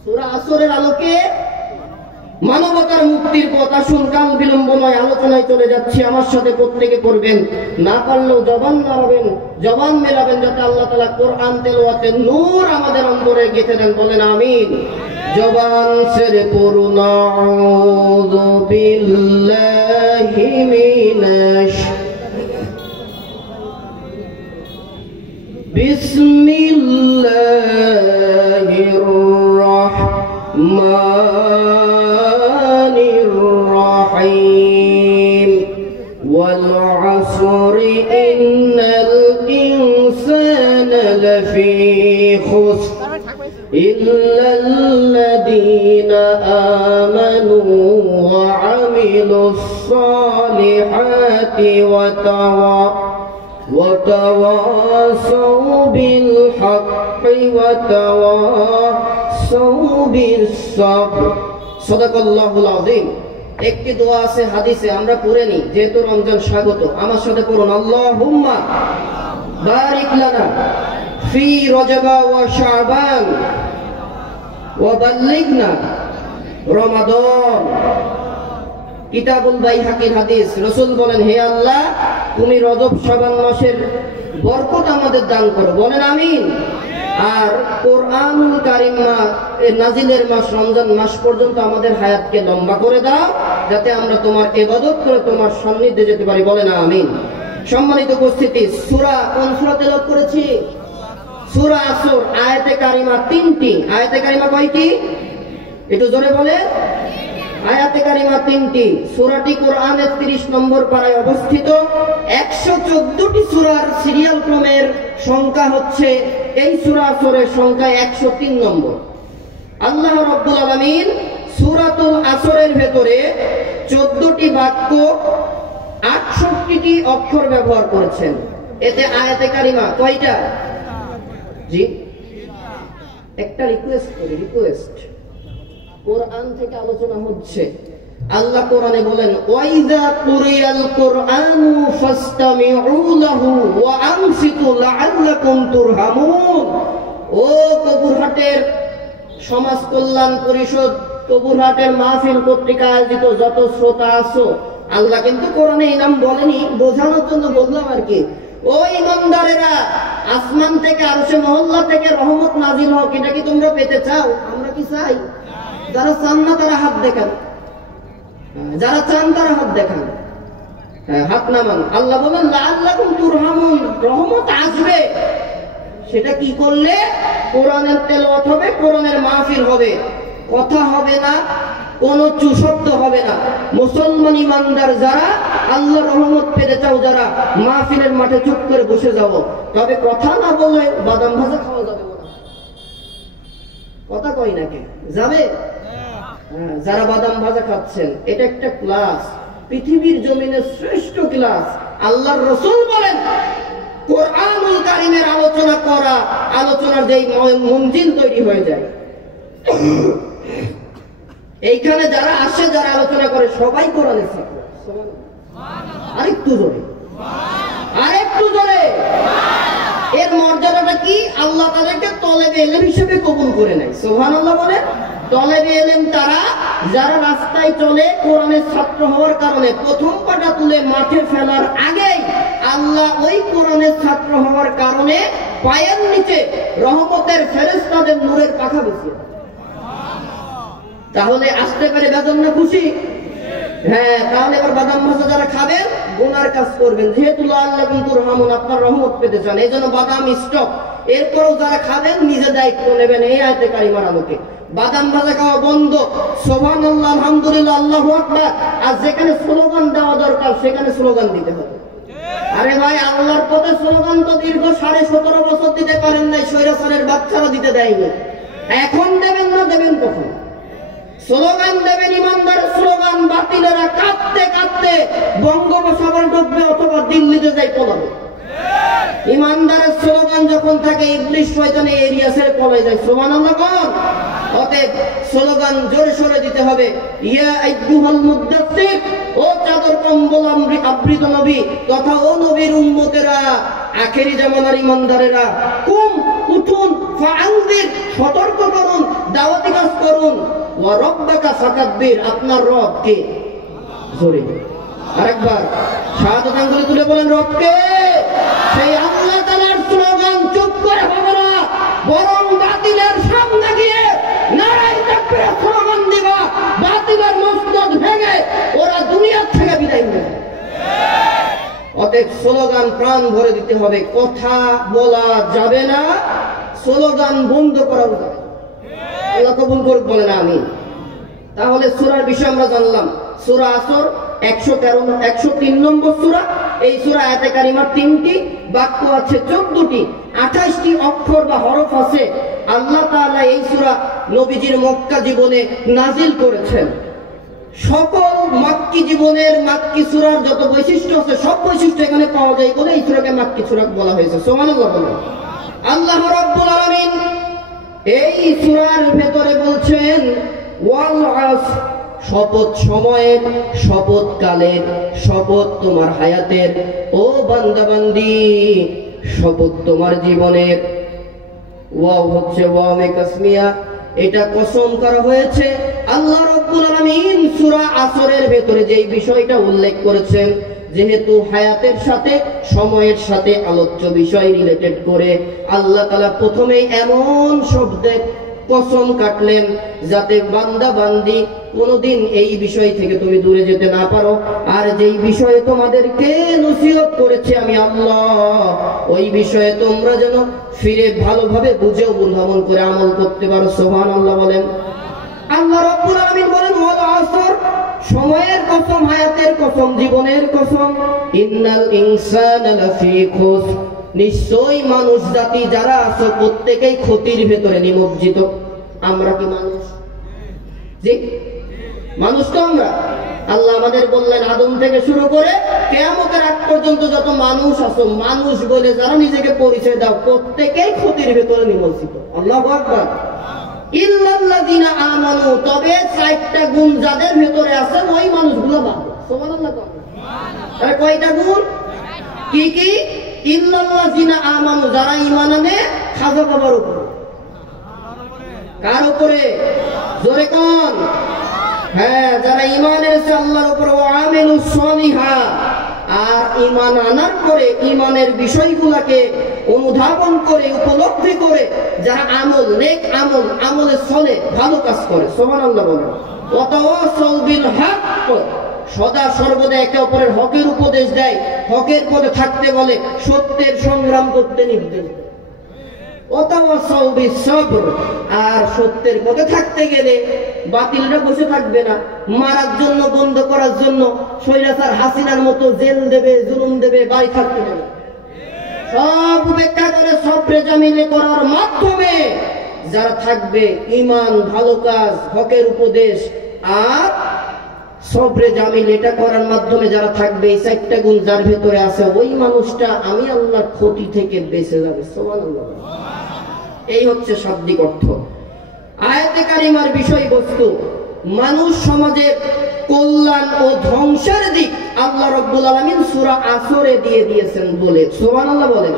সূরা আসরের আলোকে মানবতার মুক্তির পথ। আসুন কাল বিলম্ব নয়, আলোচনায় চলে যাচ্ছি। আমার সাথে প্রত্যেকে করবেন, না পারলেও জবান নাড়াবেন, জবান মেলাবেন, যাতে আল্লাহ তাআলা কোরআন তেলাওয়াতের নূর আমাদের অন্তরে গেঁথে দেন। বলেন আমিন। জবান ছেড়ে পড়ুন আউযু বিল্লাহি মিনাশ বিসমিল্লাহির آمنوا وعملوا الصالحات وتواصوا بالحق وتواصوا بالصبر صدق الله العظيم। একটি দোয়া আছে হাদিসে, আমরা পড়ে নিই যেহেতু রমজান স্বাগত। আমার সাথে পড়ুন, আল্লাহুম্মা বারিক লানা ফি রজব ওয়া শাবান ওয়া বাল্লিগনা রমাদান। কিতাবুল বাইহাকির হাদিস, রাসূল বলেন, হে আল্লাহ, তুমি রজব শাবান মাসের বরকত আমাদের দান করো, বলেন আমিন। আর কোরআনুল কারীম নাজিলের মাস রমজান মাস পর্যন্ত আমাদের হায়াতকে লম্বা করে দাও, যাতে আমরা তোমার ইবাদত করে তোমার সান্নিধ্যে যেতে পারি, বলেন আমিন। সম্মানিত উপস্থিতি, সূরা কোন সূরা তেলাওয়াত করেছি? সূরা আসর। আয়াতে কারিমা 3টি। আয়াতে কারিমা কয়টি? একটু জোরে বলে। আয়াতে কারিমা 3টি। সূরাটি কোরআনের 30 নম্বর পারায় অবস্থিত। 114টি সূরার সিরিয়াল ক্রমের সংখ্যা হচ্ছে, এই সূরা আসরের সংখ্যা 103 নম্বর। আল্লাহ রাব্বুল আলামিন সূরাতুল আসরের ভেতরে 14টি বাক্য 68টি অক্ষর ব্যবহার করেছেন। এতে আয়াতে কারিমা কয়টা? জি, একটা রিকোয়েস্ট করি, রিকোয়েস্ট। কোরআন থেকে আলোচনা হচ্ছে। আল্লাহ কোরআনে বলেন, ওয়াইযা কুরিয়াল কুরআনু ফাসতামিউ লাহু ওয়া আনসিতু লাআল্লাকুম তুরহামুন। ও কবুরহাটের সমাজ কল্যাণ পরিষদ, কবুরহাটের মাহফিল পত্রিকা আয়োজিত যত শ্রোতা আছো, আল্লাহ কিন্তু কোরআনে এই নাম বলেনি, বোঝানোর জন্য বললাম আর কি। ও ইমানদারেরা, আসমান থেকে আরশে মহল্লা থেকে রহমত নাজিল হোক, এটা কি তোমরা পেতে চাও? আমরা কি চাই? যারা চান না তারা হাত দেখান, যারা চান তারা হাত দেখান, হাত নামান। আল্লাহ বলেন, লাআল্লাকুম তুরহামুন, রহমত আসবে। সেটা কি করলে? কোরআনের তেলাওয়াত হবে, কোরআনের মাহফিল হবে, কথা হবে না, কোনো চুশব্দ হবে না। মুসলমান ইমানদার যারা, আল্লাহ রহমত পেতে চাও যারা, মাহফিলের মাঠে চুপ করে বসে যাও। তবে কথা না বললে বাদাম ভাজা খাওয়া যাবে না। কথা কই নাকি? যাবে? যারা বাদাম ভাজা খাচ্ছেন, এটা একটা ক্লাস, পৃথিবীর জমিনের শ্রেষ্ঠ ক্লাস। আল্লাহর রাসূল বলেন, কোরআনুল কারীমের আলোচনা করা, আলোচনার যেই মঞ্জিল তৈরি হয়ে যায়, এইখানে যারা আসে, যারা আলোচনা করে, সবাই কোরআনের ছাত্র। আরেকটু জোরে, আরেকটু জোরে। এর মর্যাদাটা কি? আল্লাহ তাদেরকে তলেবে ইলম হিসেবে কবুল করে নেয়। সুবহানাল্লাহ বলে। তলেবে ইলম তারা যারা রাস্তায় চলে কোরআনের ছাত্র হওয়ার কারণে প্রথম পাটা তুলে মাঠে ফেলার আগেই আল্লাহ ওই কোরআনের ছাত্র হওয়ার কারণে পায়ের নিচে রহমতের ফেরেশতাদের নূরের পাখা বিছিয়ে দেয়। তাহলে আসতে পারে বেজন্য খুশি? হ্যাঁ, তাহলে এবার বাদাম ভাজা যারা খাবেন, গুনার কাজ করবেন, যেহেতু লাআল্লাকুম তুরহামুন, আপনার রহমত পেতে চান, এই জন্য বাদাম স্টপ। এরপরও যারা খাবেন, নিজে দায়িত্ব নেবেন এই আয়াতে কারিমার আলোকে। বাদাম ভাজা খাওয়া বন্ধ। সুবহানাল্লাহ, আলহামদুলিল্লাহ, আল্লাহু আকবার। আর যেখানে স্লোগান দেওয়া দরকার সেখানে স্লোগান দিতে হবে। আরে ভাই, আল্লাহর পথে স্লোগান তো দীর্ঘ 17.5 বছর দিতে পারেন নাই, স্বৈরাচারের বাচ্চারা দিতে দেয়নি। এখন দেবেন না, দেবেন কখন? স্লোগান দেবেন, ইমানদারের স্লোগান। বাতিলেরা কাঁদতে কাঁদতে বঙ্গোপসাগরে ডুববে অথবা দিল্লিতে যাই পলাবে। ইমানদারের স্লোগান যখন থাকে, ইবলিস শয়তান এই এরিয়া ছেড়ে পলায় যায়। সুবহানাল্লাহ কোন? অতএব স্লোগান জোরে সোরে দিতে হবে। ইয়া আইয়ুহাল মুদ্দাসসির, ও চাদর কম্বল আবৃত নবী তথা ও নবীর উম্মতেরা, আখেরি জামানার ইমানদারেরা, কুম, উঠুন, ফাআনজির, সতর্ক করুন, দাওয়াতি কাজ করুন। ওয়া রাব্বাকা ফাকাব্বির, আপনার রব কে? জোরে আরেকবার শাহাদাত আঙ্গুলি তুলে বলেন, রব কে? সেই আল্লাহ তাআলার স্লোগান চুপ করে হবে না, বরং বাতিলের সামনে গিয়ে নারায়ে তাকবীর স্লোগান দিবা। বাতিলের মসনদ ভেঙে ওরা দুনিয়া থেকে বিদায় নেবে। অতএব স্লোগান প্রাণ ভরে দিতে হবে। কথা বলা যাবে না, স্লোগান বন্ধ করা যাবে। আল্লাহ কবুল করুক, বলেন আমিন। তাহলে সূরার বিষয় আমরা জানলাম। সূরা আসর 103 নম্বর সূরা। এই সূরা আয়াতে কারিমার 3টি বাক্য আছে, 14টি, 28টি অক্ষর বা হরফ আছে। আল্লাহ তাআলা এই সূরা নবীজির মক্কা জীবনে নাজিল করেছেন। সকল মাক্কি জীবনের মাক্কি সূরার যত বৈশিষ্ট্য আছে সব বৈশিষ্ট্য এখানে পাওয়া যায় বলে এই সূরাকে মাক্কি সূরা বলা হয়েছে। সুবহানাল্লাহ বলেন। আল্লাহ রাব্বুল আলামিন এই সূরার ভেতরে বলছেন ওয়াল আসর, শপথ সময়ের, শপথ কালের, শপথ তোমার হায়াতের, ও বান্দা বান্দি শপথ তোমার জীবনের। ওয়াও হচ্ছে ওয়ামে কাসমিয়া, এটা কসম করা হয়েছে। আল্লাহ রাব্বুল আলামিন সূরা আসরের ভেতরে যেই বিষয়টা উল্লেখ করেছেন, যেহেতু হায়াতের সাথে সময়ের সাথে আলোচ্য বিষয় রিলেটেড করে আল্লাহ তাআলা প্রথমেই এমন শব্দে কসম কাটলেন যাতে বান্দা বান্দি কোনদিন এই বিষয় থেকে তুমি দূরে যেতে না পারো। আর যেই বিষয়ে তোমাদেরকে নসিহত করেছে আমি আল্লাহ, ওই বিষয়ে তোমরা যেন ফিরে ভালোভাবে বুঝে অনুধাবন করে আমল করতে পারো। সুবহানাল্লাহ বলেন। আল্লাহ রাব্বুল আলামিন বলেন ওয়াল আসর, সময়ের কসম, হায়াতের কসম, জীবনের কসম। ইন্নাল ইনসানা লাফি খুসর, নিশ্চয়ই মানুষ জাতি যারা আছে প্রত্যেকেই ক্ষতির ভেতরে নিমজ্জিত। আমরা কি মানুষ? জি, মানুষ তো আমরা। আল্লাহ আমাদের বললেন আদম থেকে শুরু করে কিয়ামতের আগ পর্যন্ত যত মানুষ আছো, মানুষ বলে যারা নিজেকে পরিচয় দাও, প্রত্যেকেই ক্ষতির ভেতরে নিমজ্জিত। আল্লাহু আকবার। ইল্লাল্লাযিনা আমানু, তবে 4টা গুণ যাদের ভেতরে আছে ওই মানুষগুলো ভালো। সুবহানাল্লাহ। তাহলে কয়টা গুণ? কি কি? ইল্লাল্লাযিনা আমানু, যারা ঈমান আনে খাজা বাবার উপর। কার উপরে? জোরে কোন? হ্যাঁ, যারা ঈমান এনেছে আল্লাহর উপর। ওয়া আমিলুস সলিহাত, আর ঈমান আনার পরে ঈমানের বিষয়গুলোকে অনুধাবন করে উপলব্ধি করে যারা আমল, নেক আমল, আমলে চলে, ভালো কাজ করে। সুবহানাল্লাহ বলেন। ওয়া তাওয়াসাউ বিল হক, সদা সর্বদা একে অপরের হকের উপদেশ দেয়, হকের পথে থাকতে বলে, সত্যের সংগ্রাম করতে নির্দেশ দেয়। ওয়া তাওয়াসাউ বিস সবর, আর সত্যের পথে থাকতে গেলে বাতিলরা বসে থাকবে না, মারার জন্য, বন্ধ করার জন্য স্বৈরাচার হাসিনার মতো জেল দেবে, জুলুম দেবে, বাড়ি থাকতে দেবে। সব উপেক্ষা করে সবরে জামিলে করার মাধ্যমে যারা থাকবে ঈমান, ভালো কাজ, হকের উপদেশ আর সবরে জামিল, এটা করার মাধ্যমে যারা থাকবে, এই 4টা গুণ যার ভেতরে আছে, ওই মানুষটা আমি আল্লাহর ক্ষতি থেকে বেঁচে যাবে। সুবহানাল্লাহ। এই হচ্ছে শাব্দিক অর্থ। আয়াতে কারিমার বিষয়বস্তু মানুষ সমাজের কল্যাণ ও ধ্বংসের দিক আল্লাহ রাব্বুল আলামিন সূরা আসরে দিয়ে দিয়েছেন বলে। সুবহানাল্লাহ বলেন।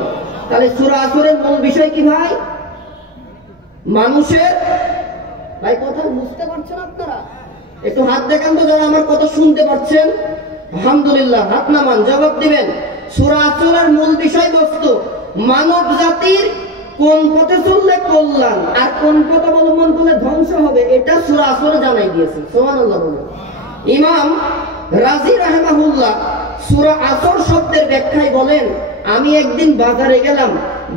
তাহলে সূরা আসরের মূল বিষয় কি ভাই? মানুষের, ভাই কথা বুঝতে পারছেন আপনারা? একটু হাত দেখান তো যারা আমার কথা শুনতে পাচ্ছেন। আলহামদুলিল্লাহ, হাত নামান, জবাব দিবেন। সূরা আসরের মূল বিষয়বস্তু মানব জাতির কোন পথে চললে কল্যাণ আর কোন পথ অবলম্বন করলে ধ্বংস হবে, এটা সূরা আসরে জানাই দিয়েছে। সুবহানাল্লাহ বলেন। ইমাম রাজি রাহিমাহুল্লাহ সূরা আসর শব্দের ব্যাখ্যায় বলেন, আমি একদিন বাজারে গেলাম,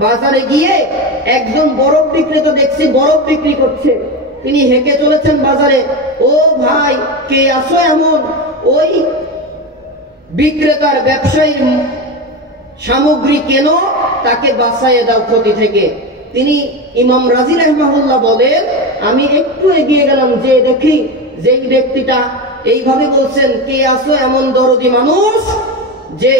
বাজারে গিয়ে একজন বরফ বিক্রেতা দেখছি বরফ বিক্রি করছে। তিনি হেঁকে চলেছেন বাজারে। ও ভাই, কে আসো এমন? ওই বিক্রেতার ব্যবসায়ীর সামগ্রী কেন, তাকে বাঁচাইয়ে দাও ক্ষতি থেকে। তিনি ইমাম রাজি রাহিমাহুল্লাহ বলেন, আমি একটু এগিয়ে গেলাম, যে দেখি যেই ব্যক্তিটা এইভাবে বলছেন, কে আসো এমন দরদি মানুষ যে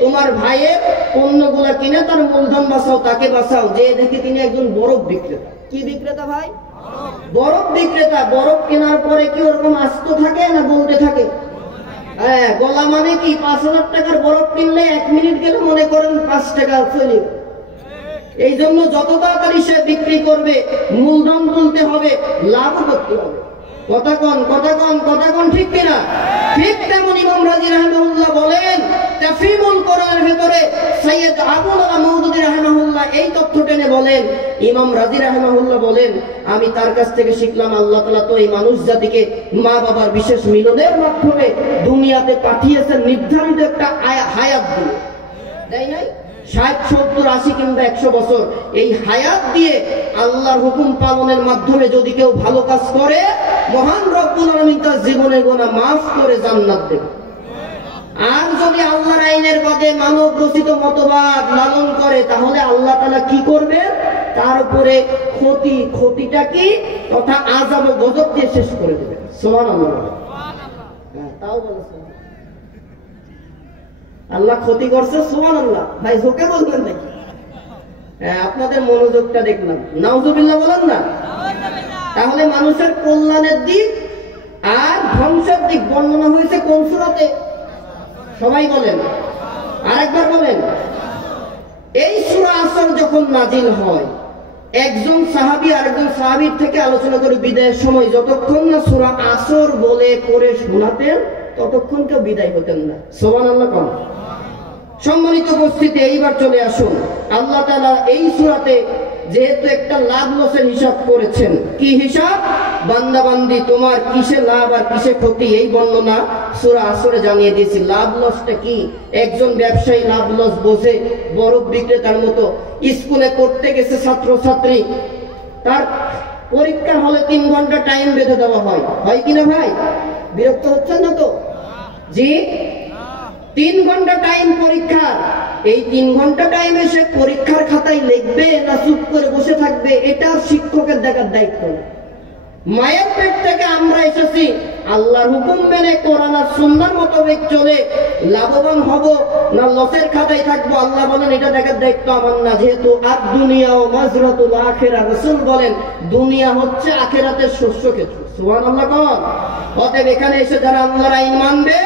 তোমার ভাইয়ের পণ্যগুলা কিনে তার মূলধন বাঁচাও, তাকে বাঁচাও। যে দেখি তিনি একজন বরফ বিক্রেতা। কি বিক্রেতা ভাই? বরফ বিক্রেতা। বরফ কেনার পরে কি ওরকম আস্ত থাকে না বলতে থাকে? হ্যাঁ, গলা মানে কি 5,000 টাকার বরফ কিনলে 1 মিনিট গেলে মনে করেন 5 টাকা চলে। এই জন্য যত তাড়াতাড়ি সে বিক্রি করবে মূলধন তুলতে হবে, লাভ করতে হবে। কথা কন, কথা কন, কথা কন, ঠিক কিনা? ঠিক তেমন ইমাম রাজি রাহিমাহুল্লাহ বলেন, তাফসীরুল কোরআনের ভিতরে সৈয়দ আবুল আলা মওদুদী রাহিমাহুল্লাহ এই তথ্য টেনে বলেন, ইমাম রাজি রাহিমাহুল্লাহ বলেন, আমি তার কাছ থেকে শিখলাম আল্লাহ তাআলা তো এই মানুষ জাতিকে মা বাবার বিশেষ মিলনের মাধ্যমে দুনিয়াতে পাঠিয়েছেন নির্ধারিত একটা হায়াত দিয়ে, তাই নাই? 60, 70, 80 কিংবা 100 বছর এই হায়াত দিয়ে আল্লাহর হুকুম পালনের মাধ্যমে যদি কেউ ভালো কাজ করে, মহান রব্বুল আলামিন তার জীবনের গুনাহ মাফ করে জান্নাত দেবে। আর যদি আল্লাহর আইনের বাদে মানব রচিত মতবাদ লালন করে তাহলে আল্লাহ তাআলা কি করবে? তার উপরে ক্ষতিটা কি তথা আযাব ও গজব দিয়ে শেষ করে দেবে। সুবহানাল্লাহ। হ্যাঁ, তাও বলেছেন আল্লাহ ক্ষতি করছে। সুবহানাল্লাহ। ভাই ঝোঁকে বলবেন নাকি? হ্যাঁ, আপনাদের মনোযোগটা দেখলাম। নাউজুবিল্লাহ বলেন না? তাহলে মানুষের কল্যাণের দিক আর ধ্বংসের দিক বর্ণনা হয়েছে কোন সূরাতে? সবাই বলেন, আরেকবার বলেন। এই সূরা আসর যখন নাজিল হয়, একজন সাহাবী আরেকজন সাহাবীর থেকে আলোচনা করে বিদায়ের সময় যতক্ষণ না সূরা আসর বলে পড়ে শোনাতেন ততক্ষণ কেউ বিদায় হতেন না। সুবহানাল্লাহ। কোন সম্মানিত উপস্থিতি, এইবার চলে আসুন। আল্লাহ তাআলা এই সূরাতে যেহেতু একটা লাভ লসের হিসাব করেছেন, কি হিসাব? বান্দা বান্দি তোমার কিসে লাভ আর কিসে ক্ষতি এই বর্ণনা সূরা আসরে জানিয়ে দিয়েছি। লাভ লসটা কি? একজন ব্যবসায়ী লাভ লস বোঝে, বরফ বিক্রেতার মতো। স্কুলে পড়তে গেছে ছাত্র ছাত্রী, তার পরীক্ষা হলে 3 ঘন্টা টাইম বেঁধে দেওয়া হয়, হয় কিনা ভাই? বিরক্ত হচ্ছেন না তো? জি, 3 ঘন্টা টাইম পরীক্ষার। এই 3 ঘন্টা টাইমে সে পরীক্ষার খাতায় লিখবে না চুপ করে বসে থাকবে, এটা শিক্ষকের দেখার দায়িত্ব না। মায়ের পেট থেকে আমরা এসেছি, আল্লাহর হুকুম মেনে কোরআন আর সুন্নাহর মোতাবেক চলে লাভবান হব না লসের খাতায় থাকবো, আল্লাহ বলেন এটা দেখার দায়িত্ব আমার না। যেহেতু আদ দুনিয়া ও মাজরাতুল আখিরা, রাসূল বলেন দুনিয়া হচ্ছে আখিরাতের শস্য ক্ষেত্র। সুবহানাল্লাহ। কোন অতএব এখানে এসে যারা আল্লাহর আইন মানবে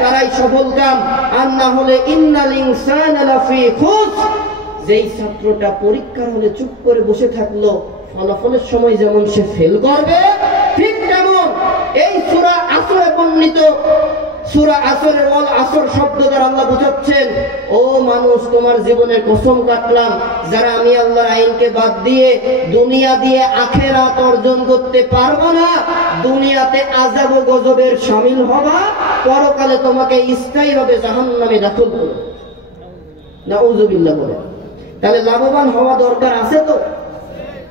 তারাই সফল কাম, আর না হলে ইন্নাল ইনসানা লাফি খুসর। যেই ছাত্রটা পরীক্ষার হলে চুপ করে বসে থাকলো, ফলাফলের সময় যেমন সে ফেল করবে, ঠিক তেমন এই সূরা আসরে বর্ণিত সূরা আসরের ওয়াল আসর শব্দ দ্বারা আল্লাহ বুঝাচ্ছেন, ও মানুষ তোমার জীবনের কসম কাটলাম, যারা আমি আল্লাহর আইনকে বাদ দিয়ে দুনিয়া দিয়ে আখিরাত অর্জন করতে পারবে না, দুনিয়াতে আযাব ও গজবের শামিল হবা, পরকালে তোমাকে স্থায়ীভাবে জাহান্নামে দাখিল করবে। নাউযুবিল্লাহ বলে। তাহলে লাভবান হওয়া দরকার আছে তো?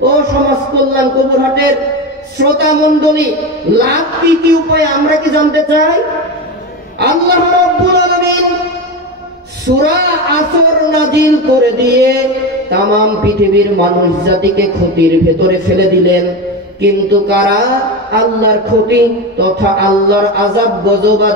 ও সমাজ কল্যাণ কবুরহাটের শ্রোতা মণ্ডলী, লাভ কি উপায় আমরা কি জানতে চাই? আল্লাহ রাব্বুল আলামিন সূরা আসর নাজিল করে দিয়ে তামাম পৃথিবীর মানুষ জাতিকে ক্ষতির ভেতরে ফেলে দিলেন। কিন্তু কারা? আল্লাহর ক্ষতি তথা আল্লাহর আযাব গজব আর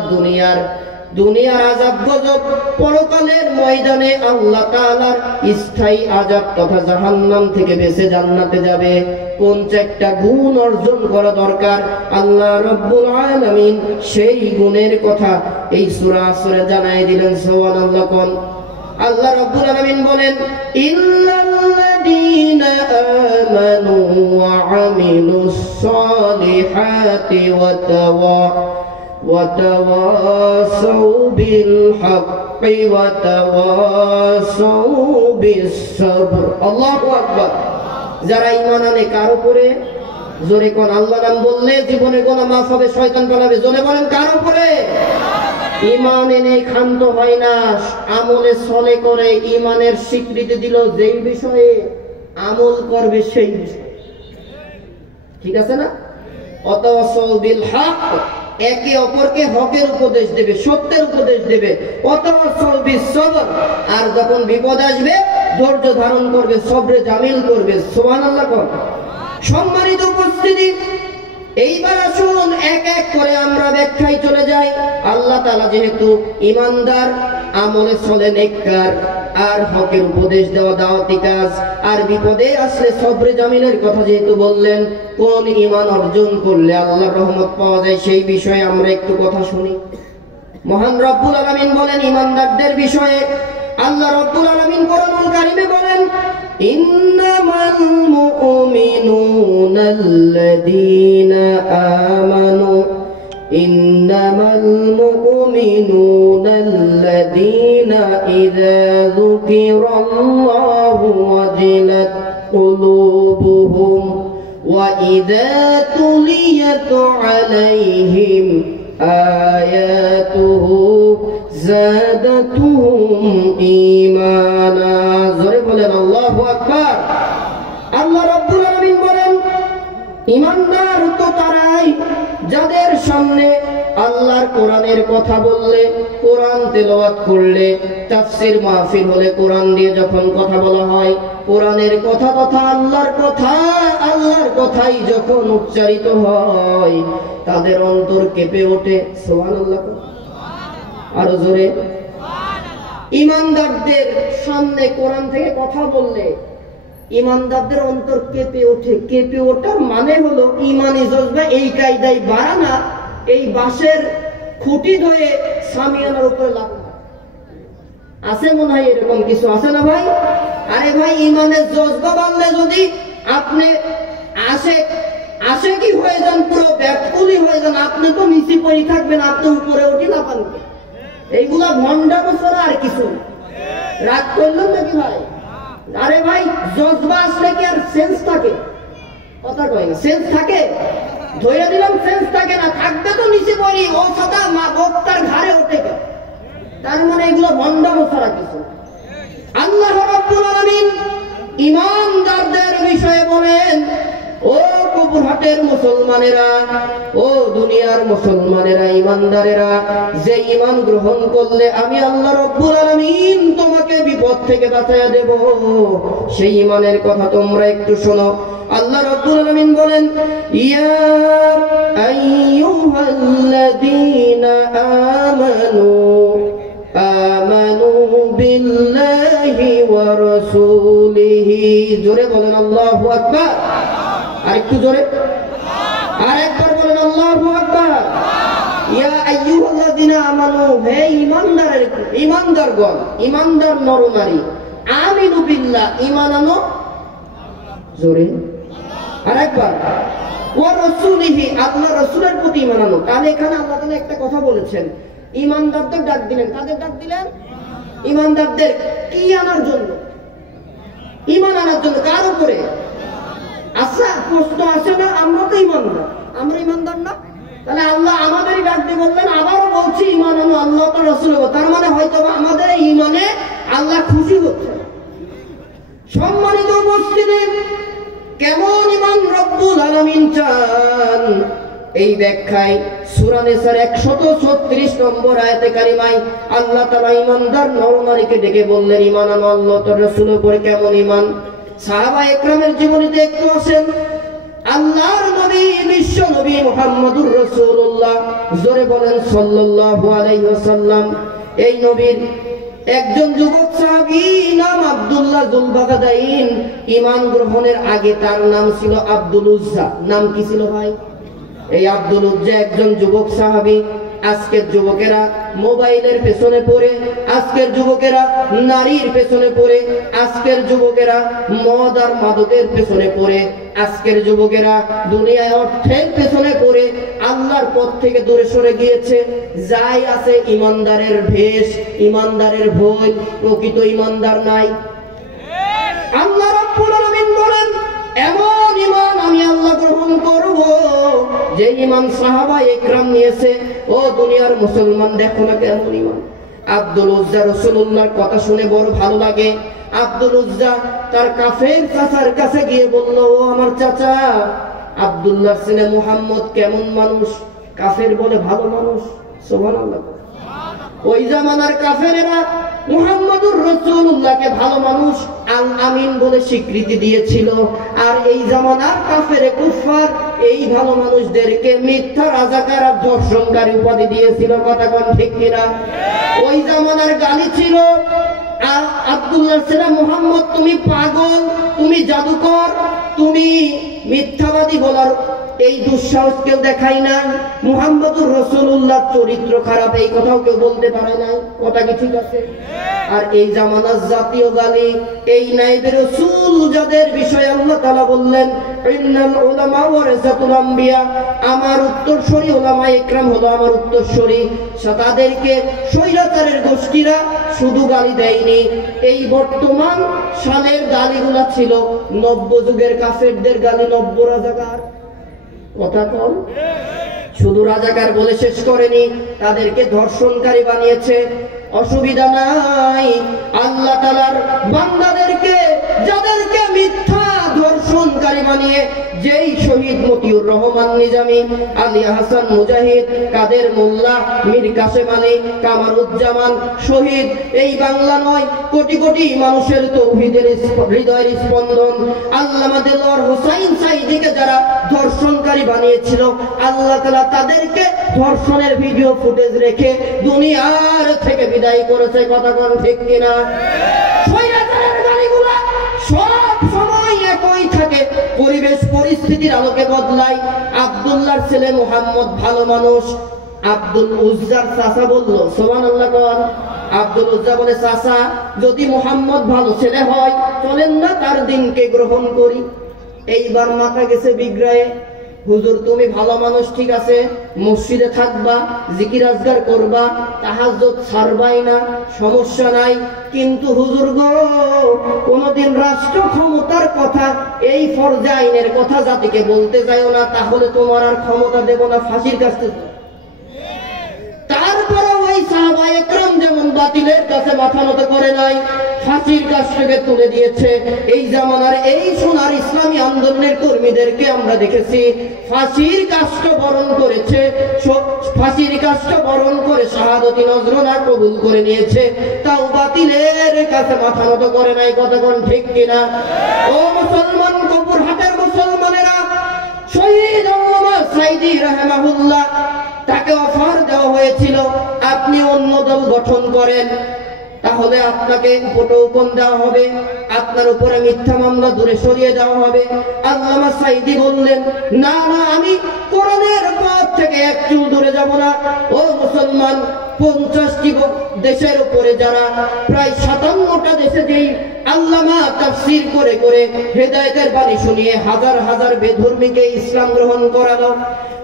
দুনিয়ার আযাব গজব, পরকালের ময়দানে আল্লাহ তাআলার স্থায়ী আযাব তথা জাহান্নাম থেকে বেঁচে জান্নাতে যাবে। কোন 4টা গুণ অর্জন করা দরকার আল্লাহ রাব্বুল আলামিন সেই গুণের কথা এই সূরা আসরে জানাই দিলেন। সুবহানাল্লাহ। কোন আল্লাহ রাব্বুল আলামিন বলেন, ইল্লাল্লাযীনা আমানু ওয়া আমিলুস সালিহাতি وتواصوا بالحق وتواصوا بالصبر। আল্লাহু আকবার। যারা ঈমান আনে কার উপরে? জোরে কোন আল্লাহর নাম বললে জীবনে গুনাহ মাফ হবে, শয়তান পালাবে। জোরে বলেন কার উপরে? ঈমান এনে ক্ষান্ত হয় না, আমলে চলে করে ঈমানের স্বীকৃতি দিল যেই বিষয়ে আমল করবে সেই বিষয়ে। ঠিক আছে না? ওয়াতাওয়াসাউ বিল হক, একে অপরকে হকের উপদেশ দেবে, সত্যের উপদেশ দেবে। ওয়াতাওয়াসাউ বিস সবর, আর যখন বিপদ আসবে ধৈর্য ধারণ করবে, সবরে জামিল করবে। সুবহানাল্লাহ। সম্মানিত উপস্থিতি, এইবার আসুন এক এক করে আমরা ব্যাখ্যায় চলে যাই। আল্লাহ তাআলা যেহেতু ঈমানদার, আমলে চলে নেককার, আর হকের উপদেশ দেওয়া দাওয়াতি কাজ, আর বিপদে আসলে সবরে জামিলের কথা যেহেতু বললেন, কোন ঈমান অর্জন করলে আল্লাহর রহমত পাওয়া যায় সেই বিষয়ে আমরা একটু কথা শুনি। মহান রব্বুল আলামিন বলেন ঈমানদারদের বিষয়ে, আল্লাহ রব্বুল আলামিন কোরআনুল কারীমে বলেন, ইন্নামাল মুমিনুনাল্লাযীনা আমানু ইন্নামাল মুমিনুনাল্লাযীনা ইযা যুকিরাল্লাহু ওয়াজিলাত কুলুবুহুম ওয়া ইযা তুলিয়াত আলাইহিম আয়াতুহু যাদাতুহুম ঈমানা। জোরে বলেন আল্লাহু আকবার। আল্লাহ রাব্বুল আলামিন বলেন, ঈমানদার তো তারাই যাদের সামনে আল্লাহর কোরআনের কথা বললে, কোরআন তেলাওয়াত করলে, তাফসীর মাহফিল হলে কোরআন দিয়ে যখন কথা বলা হয়, কোরআনের কথা তথা আল্লাহর কথাই যখন উচ্চারিত হয়, তাদের অন্তর কেঁপে ওঠে। সুবহানাল্লাহ। আরো জোরে। ঈমানদারদের সামনে কোরআন থেকে কথা বললে ঈমানদারদের অন্তর কেঁপে ওঠে। কেঁপে ওঠার মানে হলো ঈমানি জজবা এই কায়দায় বাড়ানা, এই বাঁশের খুঁটি ধরে সামিয়ানার উপরে লাগা আছে। মনে হয় এরকম কিছু আছে না ভাই? আরে ভাই, ঈমানের জজবা বাড়লে যদি আপনি আশেকি হয়ে যান, পুরো ব্যাকুলি হয়ে যান, আপনি তো নিচে পড়ে থাকবেন, আপনি উপরে উঠে না পারবেন। এইগুলা ভণ্ডামি ছাড়া আর কিছু। রাগ করলেন নাকি ভাই? আরে ভাই, জজবা আসলে কি আর সেন্স থাকে? কথা কয় না, সেন্স থাকে? ধরে দিলাম সেন্স থাকে না, থাকবে তো নিচে পড়ি, ও সাদা মা বক্তার ঘাড়ে ওঠে। তার মানে এগুলো ভণ্ডামি ছাড়া কিছু। আল্লাহ রাব্বুল আলামিন ঈমানদারদের বিষয়ে বলেন, ও কবরহাটের মুসলমানেরা, ও দুনিয়ার মুসলমানেরা, ঈমানদারেরা, যে ঈমান গ্রহণ করলে আমি আল্লাহ রাব্বুল আলামিন তোমাকে বিপদ থেকে বাঁচায়া দেব, সেই ঈমানের কথা তোমরা একটু শোনো। আল্লাহ রাব্বুল আলামিন বলেন, ইয়া আইয়ুহাল্লাযীনা আমানু বিল্লাহি ওয়া রাসূলিহি। জোরে বলেন আল্লাহু আকবার। আরেকটু জোরে, আরেকবার বলেন আল্লাহু আকবার। ইয়া আইয়ুহাল্লাযীনা আমানু, হে ঈমানদারগণ, ঈমানদার নরনারী, আমিনু বিল্লাহ, ঈমান আনো। জোরে আরেকবার, ওয়া রাসূলিহি, আল্লাহ রাসূলের প্রতি ঈমান আনো। তাহলে এখানে আল্লাহ তাআলা একটা কথা বলেছেন, ঈমানদারদের ডাক দিলেন। কাদের ডাক দিলেন? ঈমানদারদের। কি আনার জন্য? ঈমান আনার জন্য। কার উপরে? আচ্ছা, প্রশ্ন আসে না, আমরা তো ঈমানদার, আমরা ঈমানদার না? তাহলে আল্লাহ আমাদেরই ডাক দিয়ে বললেন, আবারও বলছি ঈমান আনো আল্লাহ তার রাসূলের। তার মানে হয়তো আমাদের এই ঈমানে আল্লাহ খুশি হচ্ছে। সম্মানিত উপস্থিতি, কেমন ঈমান রব্বুল আলামিন চান, এই ব্যাখ্যায় সূরা নিসার 136 নম্বর আয়াতে কারিমায় আল্লাহ তাআলা ঈমানদার নরনারীকে ডেকে বললেন, ঈমান আনো আল্লাহ তার রাসূলের উপরে। কেমন ঈমান? সাহাবা একরামের জীবনীতে একটু আসেন। আল্লাহর নবী, বিশ্ব নবী মুহাম্মদুর রাসূলুল্লাহ, জোরে বলেন সাল্লাল্লাহু আলাইহি ওয়াসাল্লাম। এই নবীর একজন যুবক সাহাবী নাম আব্দুল্লাহ যুলবাগাদাইন। ঈমান গ্রহণের আগে তার নাম ছিল আব্দুল উজ্জা। নাম কি ছিল ভাই? এই আব্দুল উজ্জা একজন যুবক সাহাবী। আজকের যুবকেরা মোবাইলের পেছনে পড়ে, আজকের যুবকেরা নারীর পেছনে পড়ে, আজকের যুবকেরা মদ আর মাদকের পেছনে পড়ে, আজকের যুবকেরা দুনিয়ায় অর্থের পেছনে পড়ে আল্লাহর পথ থেকে দূরে সরে গিয়েছে। যাই আছে ঈমানদারের ভেষ, ঈমানদারের ভয়, প্রকৃত ঈমানদার নাই। আল্লাহ রাব্বুল আলামিন বলেন, এমন ঈমান আমি আল্লাহ গ্রহণ করব যে ঈমান সাহাবা একরাম নিয়েছে। ও দুনিয়ার মুসলমান, দেখো না কেমন ঈমান। আব্দুল উজ্জা রাসূলুল্লাহর কথা শুনে বড় ভালো লাগে। আব্দুল উজ্জা তার কাফের চাচার কাছে গিয়ে বলল, ও আমার চাচা, আব্দুল্লাহ ছেলে মুহাম্মদ কেমন মানুষ? কাফের বলে ভালো মানুষ। সুবহানাল্লাহ। ওই জামানার কাফেরেরা মুহাম্মদুর রাসূলুল্লাহকে ভালো মানুষ, আল আমিন বলে স্বীকৃতি দিয়েছিল। আর এই জামানার কাফেরে কুফার এই ভালো মানুষদেরকে মিথ্যা রাজাকার আর ধর্ষণকারী উপাধি দিয়েছিল। কথা কোন ঠিক কিনা? ওই জামানার গালি ছিল, আব্দুল্লাহ ছেলে মুহাম্মদ তুমি পাগল, তুমি জাদুকর, তুমি মিথ্যাবাদী বলার এই দুঃসাহস কেউ দেখায় না। মুহাম্মদুর রাসূলুল্লাহ চরিত্র খারাপ, এই কথাও কেউ বলতে পারে না। কথা কি ঠিক আছে? আর এই জামানার জাতীয় গালি, এই নায়েবে রাসূল যাদের বিষয়ে আল্লাহ তাআলা বললেন, ইন্নাল উলামা ওয়ারাসাতুল আম্বিয়া, আমার উত্তরসূরি উলামা ইকরাম হলো আমার উত্তরসূরি। তাদেরকে স্বৈরাচারের গোষ্ঠীরা শুধু গালি দেয়নি, এই বর্তমান সালের গালিগুলা ছিল নব্য যুগের কাফেরদের গালি। নব্য রাজাকার, কথা কম, শুধু রাজাকার বলে শেষ করেনি, তাদেরকে ধর্ষণকারী বানিয়েছে। অসুবিধা নাই, আল্লাহ তাআলার বান্দাদেরকে যাদেরকে মিথ্যা ধর্ষণ ধর্ষণকারী বানিয়ে যেই শহীদ মতিউর রহমান নিজামী, আলী হাসান মুজাহিদ, কাদের মোল্লা, মীর কাসেম আলী, কামারুজ্জামান শহীদ, এই বাংলা নয় কোটি কোটি মানুষের তৌহিদের হৃদয়ের স্পন্দন আল্লামা দেলোয়ার হোসাইন সাঈদীকে যারা ধর্ষণকারী বানিয়েছিল, আল্লাহ তাআলা তাদেরকে ধর্ষণের ভিডিও ফুটেজ রেখে দুনিয়ার থেকে বিদায় করেছে। কথা কোন ঠিক কিনা? স্বৈরাচারের গাড়িগুলো সব সময় একই থাকে, পরিবেশ পরিস্থিতির আলোকে বদলায়। আব্দুল্লাহর ছেলে মুহাম্মদ ভালো মানুষ, আব্দুল উজ্জার চাচা বলল সুবহানাল্লাহ কোন। আব্দুল উজ্জা বলে চাচা যদি মুহাম্মদ ভালো ছেলে হয় চলেন না তার দিনকে গ্রহণ করি। এইবার মাথা গেছে বিগ্রহে, হুজুর তুমি ভালো মানুষ ঠিক আছে, মসজিদে থাকবা, জিকির আজগার করবা, তাহাজ্জুদ ছাড়বাই না, সমস্যা নাই, কিন্তু হুজুর গো কোনদিন রাষ্ট্র ক্ষমতার কথা, এই ফরজে আইনের কথা জাতিকে বলতে যাইও না, তাহলে তোমার আর ক্ষমতা দেব না, ফাঁসির কাছে। তারপরে ওই সাহাবায়ে একরাম যেমন বাতিলের কাছে মাথা নত করে নাই, ফাঁসির কাজটাকে তুলে দিয়েছে। এই জামানার এই সোনার ইসলামী আন্দোলনের কর্মীদেরকে আমরা দেখেছি ফাঁসির কাষ্ট বরণ করেছে, ফাঁসির কাষ্ট বরণ করে শাহাদতি নজরানা কবুল করে নিয়েছে, তাও বাতিলের কাছে মাথা নত করে নাই। কথা কোন ঠিক কিনা? ও মুসলমান, কপুরহাটের মুসলমানেরা, শহীদ আল্লামা সাঈদী রাহিমাহুল্লাহ তাকে অফার দেওয়া হয়েছিল আপনি অন্য দল গঠন করেন, তাহলে আপনাকে উপটোকন দেওয়া হবে, আপনার উপরে মিথ্যা মামলা দূরে সরিয়ে দেওয়া হবে। আল্লামা সাঈদী বললেন না না, আমি কোরআনের পথ থেকে এক চুল দূরে যাব না। ও মুসলমান, 50টি দেশের উপরে যারা প্রায় 57টা দেশে যেই আল্লামা তাফসীর করে করে হেদায়েতের বাণী শুনিয়ে হাজার হাজার বেধর্মীকে ইসলাম গ্রহণ করালো,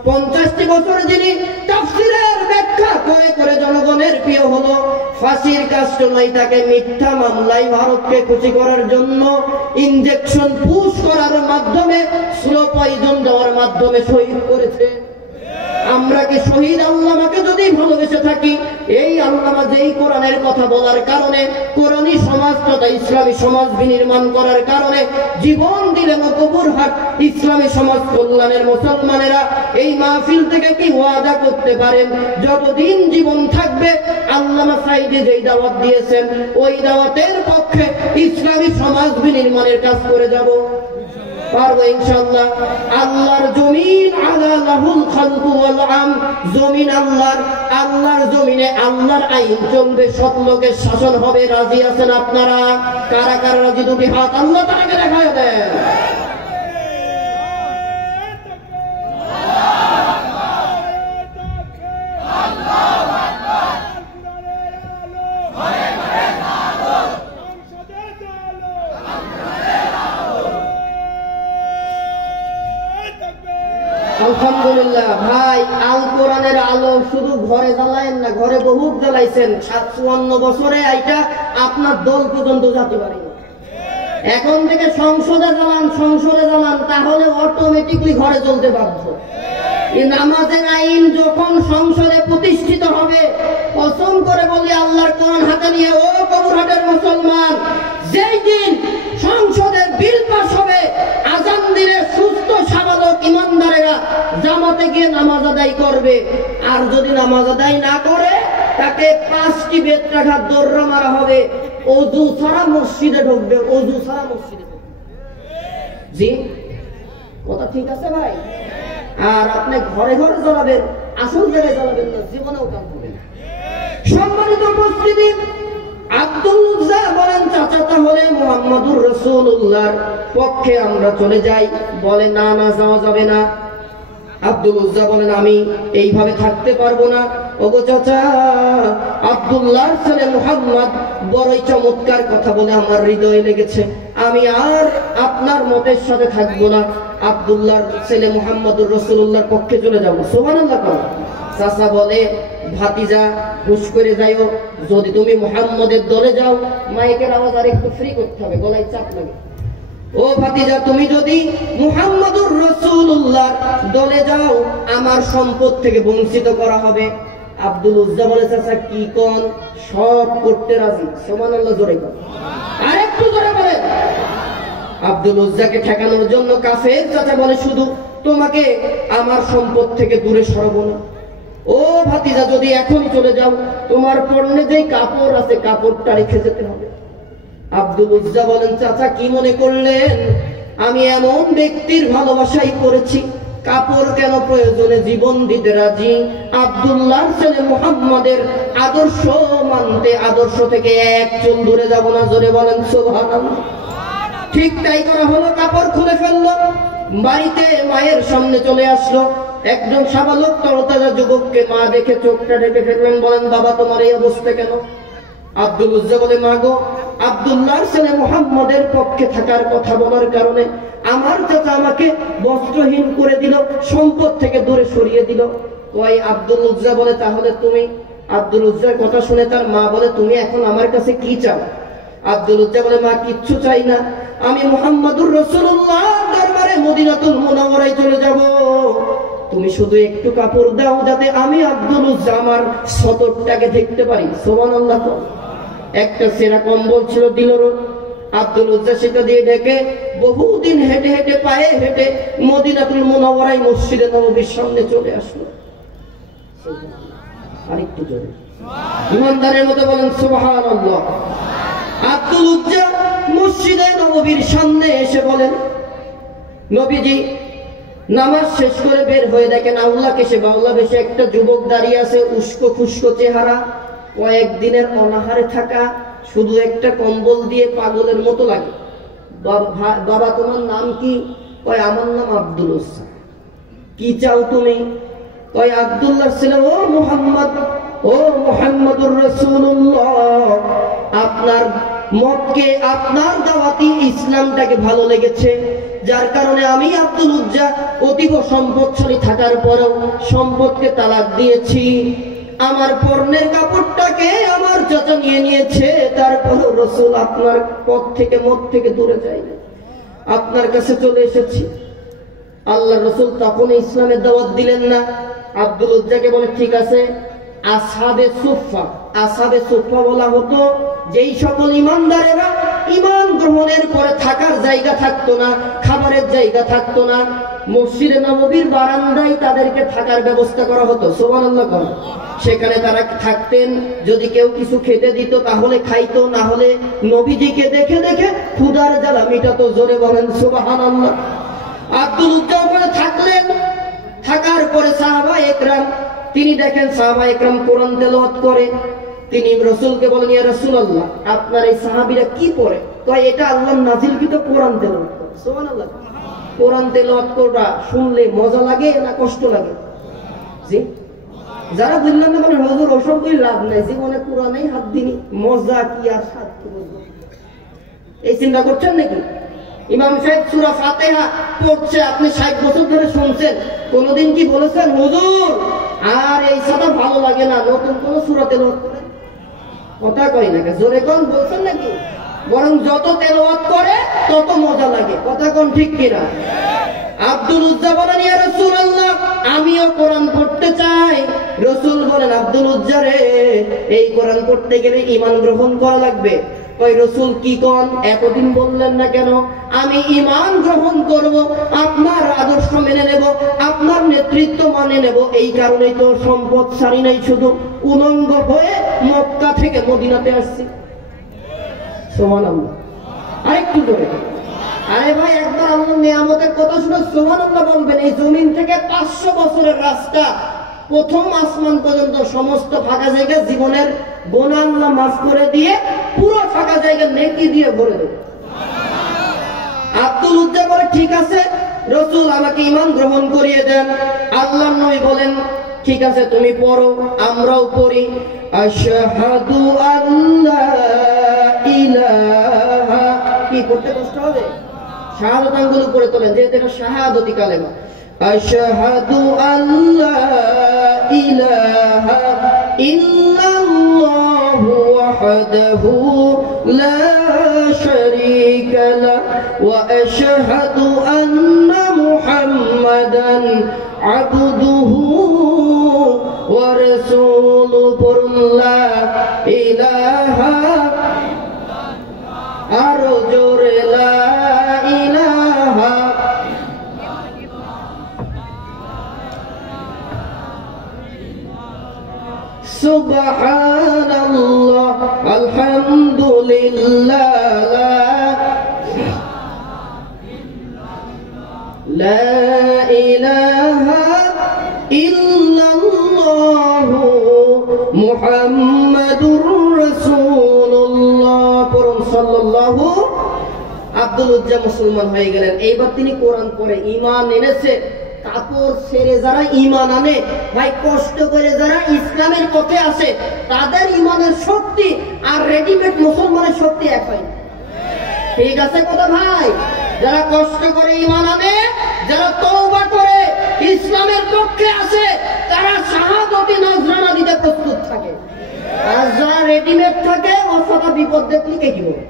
50টি বছর যিনি তাফসীরের ব্যাখ্যা করে করে জনগণের প্রিয় হলো, ফাঁসির কাষ্ট নয়, তাকে মিথ্যা মামলায় ভারতকে খুশি করার জন্য ইনজেকশন পুশ করার মাধ্যমে, স্লো পয়জন দেওয়ার মাধ্যমে শহীদ করেছে। আমরা কি শহীদ আল্লামাকে যদি ভালোবেসে থাকি, এই আল্লামা যেই কোরআনের কথা বলার কারণে, কোরআনী সমাজ তথা ইসলামী সমাজ বিনির্মাণ করার কারণে জীবন দিলেন, কপুরহাট ইসলামী সমাজ কল্যাণের মুসলমানেরা এই মাহফিল থেকে কি ওয়াদা করতে পারেন যতদিন জীবন থাকবে আল্লামা সাঈদী যেই দাওয়াত দিয়েছেন ওই দাওয়াতের পক্ষে ইসলামী সমাজ বিনির্মাণের কাজ করে যাব? পারবো ইনশাআল্লাহ। আল্লাহর জমিন আলা লাহুল খালকু ওয়াল আম, জমিন আল্লাহর, আল্লাহর জমিনে আল্লাহর আইন চলবে, সৎ লোকের শাসন হবে। রাজি আছেন আপনারা? কারা কারা রাজি? দুটি হাত আল্লাহ তাআলাকে দেখায় দেন। আলহামদুলিল্লাহ ভাই, আল কোরআনের আলো শুধু ঘরে জ্বালায়েন না, ঘরে বহুত জ্বালাইছেন, 54 বছরে এটা আপনার দল পর্যন্ত যেতে পারে না। এখন থেকে সংসদে জ্বালান, সংসদে জ্বালান, তাহলে অটোমেটিকলি ঘরে চলতে বাধ্য। এই নামাজের আইন যখন সংসদে প্রতিষ্ঠিত হবে, কসম করে বলি আল্লাহর কোরআন হাতে নিয়ে, ও কবুরহাটের মুসলমান, যেই দিন সংসদের বিল পাস হবে, আজান দিলে সুস্থ সাবালক ইমানদারেরা জামাতে গিয়ে নামাজ আদায় করবে, আর যদি নামাজ আদায় না করে তাকে 5টি বেত্রাঘাত দৌড়া মারা হবে, ওযু ছাড়া মসজিদে ঢুকবে, ওযু ছাড়া মসজিদে ঢুকবে। জি কথা ঠিক আছে ভাই? আর আপনি ঘরে ঘরে জ্বালাবেন, আসল জায়গায় জ্বালাবেন না, জীবনেও কাম হবে না। সম্মানিত উপস্থিতি, আব্দুল উজ্জা বলেন চাচা তাহলে মুহাম্মদুর রাসূলুল্লাহর পক্ষে আমরা চলে যাই। বলে না না, যাওয়া যাবে না। আব্দুল উজ্জা বলেন আমি এইভাবে থাকতে পারবো না। ওগো চাচা, আব্দুল্লাহর ছেলে মুহাম্মদ বড়ই চমৎকার কথা বলে আমার হৃদয়ে লেগেছে, আমি আর আপনার মতের সাথে থাকবো না, আব্দুল্লাহর ছেলে মুহাম্মদুর রাসূলুল্লাহর পক্ষে চলে যাবো। সুবহানাল্লাহ। চাচা বলে ভাতিজা হুশ করে যাইও, যদি তুমি মুহাম্মদের দলে যাও, মাইকের আওয়াজ আর একটু ফ্রি করতে হবে, গলায় চাপ লাগে। ও ভাতিজা, তুমি যদি মুহাম্মদুর রাসূলুল্লাহর দলে যাও, আমার সম্পদ থেকে বঞ্চিত করা হবে। আব্দুল উজ্জা বলে চাচা কি কোন, সব করতে রাজি। সুবহানাল্লাহ, জোরে কোন, আরেকটু জোরে বলেন। আব্দুল উজ্জাকে ঠেকানোর জন্য কাফের চাচা বলে, শুধু তোমাকে আমার সম্পদ থেকে দূরে সরাবো না। ও ভাতিজা, যদি এখন চলে যাও, তোমার পরনে যে কাপড় আছে কাপড়টা রেখে যেতে হবে। আব্দুল উজ্জা বলেন, চাচা কি মনে করলেন আমি এমন ব্যক্তির ভালোবাসাই করেছি, কাপড় কেন প্রয়োজনে জীবন দিতে রাজি। আব্দুল্লাহর ছেলে মুহাম্মাদের আদর্শ মানতে আদর্শ থেকে এক চুল দূরে যাব না। জোরে বলেন সুবহানাল্লাহ। ঠিক তাই করা হলো। কাপড় খুলে ফেললো, বাড়িতে মায়ের সামনে চলে আসলো। একজন সাবালক তরতাজা যুবককে মা দেখে চোখটা ঢেকে ফেললেন, বলেন, বাবা তোমার এই অবস্থা কেন? আব্দুল উজ্জা বলে, মা গো, আব্দুল্লাহর ছেলে মুহাম্মাদের পক্ষে থাকার কথা বলার কারণে আমার চাচা আমাকে বস্ত্রহীন করে দিল, সম্পদ থেকে দূরে সরিয়ে দিল। ওই আব্দুল উজ্জা বলে, তাহলে তুমি? আব্দুল উজ্জার কথা শুনে তার মা বলে, তুমি এখন আমার কাছে কি চাও? আব্দুল উজ্জা বলে, মা কিচ্ছু চাই না, আমি মুহাম্মাদুর রাসূলুল্লাহ দরবারে মদিনাতুল মুনাওয়ারায় চলে যাব। তুমি শুধু একটু কাপড় দাও, যাতে আমি আব্দুল উজ্জা আমার সতরটাকে দেখতে পারি। সুবহানাল্লাহ। একটা সেরা কম্বল ছিল, দিল। আব্দুল উজ্জা সেটা দিয়ে ঢেকে বহুদিন হেঁটে হেঁটে পায়ে হেঁটে মদিনাতুল মুনাওয়ারায় মসজিদে নববীর সামনে চলে আসলো। আরেকটু জোরে ইমানদারের মতো বলেন সুবহানাল্লাহ। আব্দুল উজ্জা মসজিদে নববীর সামনে এসে বলেন, নবীজি নামাজ শেষ করে বের হয়ে দেখেন আউলা কেশে বাউলা বেশে একটা যুবক দাঁড়িয়ে আছে, উস্কো খুস্কো চেহারা, কয়েকদিনের অনাহারে থাকা, শুধু একটা কম্বল দিয়ে পাগলের মতো লাগে। বাবা তোমার নাম কি? কয় আমার নাম আব্দুল উজ্জা। কি চাও তুমি? কয় আব্দুল্লাহ ছেলে, ও মুহাম্মদ, ও মুহাম্মাদুর রাসূলুল্লাহ, আপনার মতকে, আপনার দাওয়াতি ইসলামটাকে ভালো লেগেছে, যার কারণে আমি আব্দুল উজ্জা অতীব সম্পদশালী থাকার পরেও সম্পদকে তালাক দিয়েছি। আমার পরনের কাপড়টাকে আমার চাচা নিয়ে নিয়েছে, তারপরও রাসূল আপনার পথ থেকে মত থেকে দূরে যায় না, আপনার কাছে চলে এসেছি। আল্লাহ রাসূল তখন ইসলামের দাওয়াত দিলেন না। আব্দুল উজ্জাকে বলে, ঠিক আছে, আসহাবে সুফফা। আসহাবে সুফফা বলা হতো যেই সকল ইমানদারেরা ইমান গ্রহণের পরে থাকার জায়গা থাকতো না, খাবারের জায়গা থাকতো না, মসজিদে নববীর বারান্দায় তাদেরকে থাকার ব্যবস্থা করা হতো। সুবহানাল্লাহ। সেখানে তারা থাকতেন, যদি কেউ কিছু খেতে দিত তাহলে খাইতো, না হলে নবীজিকে দেখে দেখে ক্ষুধার জ্বালা মিটাতো। জোরে বলেন সুবহানাল্লাহ। আব্দুল উজ্জা ওখানে থাকলেন। থাকার পরে সাহাবা একরাম, তিনি দেখেন সাহাবা একরাম কোরআন তেলাওয়াত করে। তিনি রাসূলকে বলেন, ইয়া রাসূলুল্লাহ, আপনার এই সাহাবীরা কি পড়ে? কয়, এটা আল্লাহর নাযিলকৃত কোরআন তেলাওয়াত করে। সুবহানাল্লাহ। কোরআন তেলাওয়াত করা শুনলে মজা লাগে না কষ্ট লাগে? জি, যারা বললেন না মানে হুজুর ওসব কই লাভ নাই, জীবনে কোরআনেই হাত দিনি, মজা কি আর স্বাদ কি বুঝবো, এই চিন্তা করছেন নাকি? ইমাম সাহেব সূরা ফাতিহা পড়ছে, আপনি 60 বছর ধরে শুনছেন, কোনদিন কি বলেছেন হুজুর আর এই সাদা ভালো লাগে না, নতুন কোন সূরা তেলাওয়াত করেন? কথা কই না, জোরে কোন বলছেন নাকি? বরং যত তেলাওয়াত করে তত মজা লাগে। কথা কোন ঠিক কিনা? আব্দুল উজ্জা বলেন, ইয়া রাসূলুল্লাহ, আমিও কোরআন পড়তে চাই। রাসূল বলেন, আব্দুল উজ্জা রে, এই কোরআন পড়তে গেলে ঈমান গ্রহণ করা লাগবে। কই রাসূল কি কোন, এতদিন বললেন না কেন? আমি ঈমান গ্রহণ করব, আপনার আদর্শ মেনে নেব, আপনার নেতৃত্ব মানে নেব, এই কারণেই তো সম্পদ ছাড়ি নাই, শুধু উলঙ্গ হয়ে মক্কা থেকে মদিনাতে আসছি। সুবহানাল্লাহ। আরেকটু জোরে। আরে ভাই, একবার আল্লাহর নিয়ামতের কথা শুনে সুবহানাল্লাহ বলবেন। এই জমিন থেকে 500 বছরের রাস্তা, প্রথম আসমান পর্যন্ত সমস্ত ফাঁকা জায়গা জীবনের গুনাহ আল্লাহ মাফ করে দিয়ে পুরো ফাঁকা জায়গা নেকি দিয়ে ভরে দেবে। আব্দুল উজ্জা বলে, ঠিক আছে রাসূল, আমাকে ঈমান গ্রহণ করিয়ে দেন। আল্লাহর নবী বলেন, ঠিক আছে তুমি পড়ো, আমরাও পড়ি। আশহাদু আল্লা ইলাহা, কি পড়তে কষ্ট হবে? শাহাদাত আঙ্গুল করে তোলেন, যেহেতু এটা শাহাদাতি কালেমা। আশহাদু আল্লা ইলাহা ইল্লাল্লাহু ওয়াহদাহু লা শারীকা লাহু ওয়া আশহাদু আন্না মুহাম্মাদান আবদুহু ওয়া রাসূলুহু লা ইলাহা, আরো জোরে লা সুবহানাল্লাহ আলহামদুলিল্লাহ লা ইলাহা ইল্লাল্লাহ মুহাম্মাদুর রাসূলুল্লাহ পড়ুন সাল্লাল্লাহু। আব্দুল উজ্জা মুসলমান হয়ে গেলেন। এইবার তিনি কোরআন পড়ে ঈমান এনেছে। কাপড় ছেড়ে যারা ঈমান আনে ভাই, কষ্ট করে যারা ইসলামের পথে আসে, তাদের ঈমানের শক্তি আর রেডিমেড মুসলমানের শক্তি এক হয়। ঠিক আছে কথা ভাই? যারা কষ্ট করে ঈমান আনে, যারা তওবা করে ইসলামের পক্ষে আসে, তারা শাহাদাতে নজরানা দিতে প্রস্তুত থাকে। আর যারা রেডিমেড থাকে, অসতা বিপদ দেখলে কে কি বলে?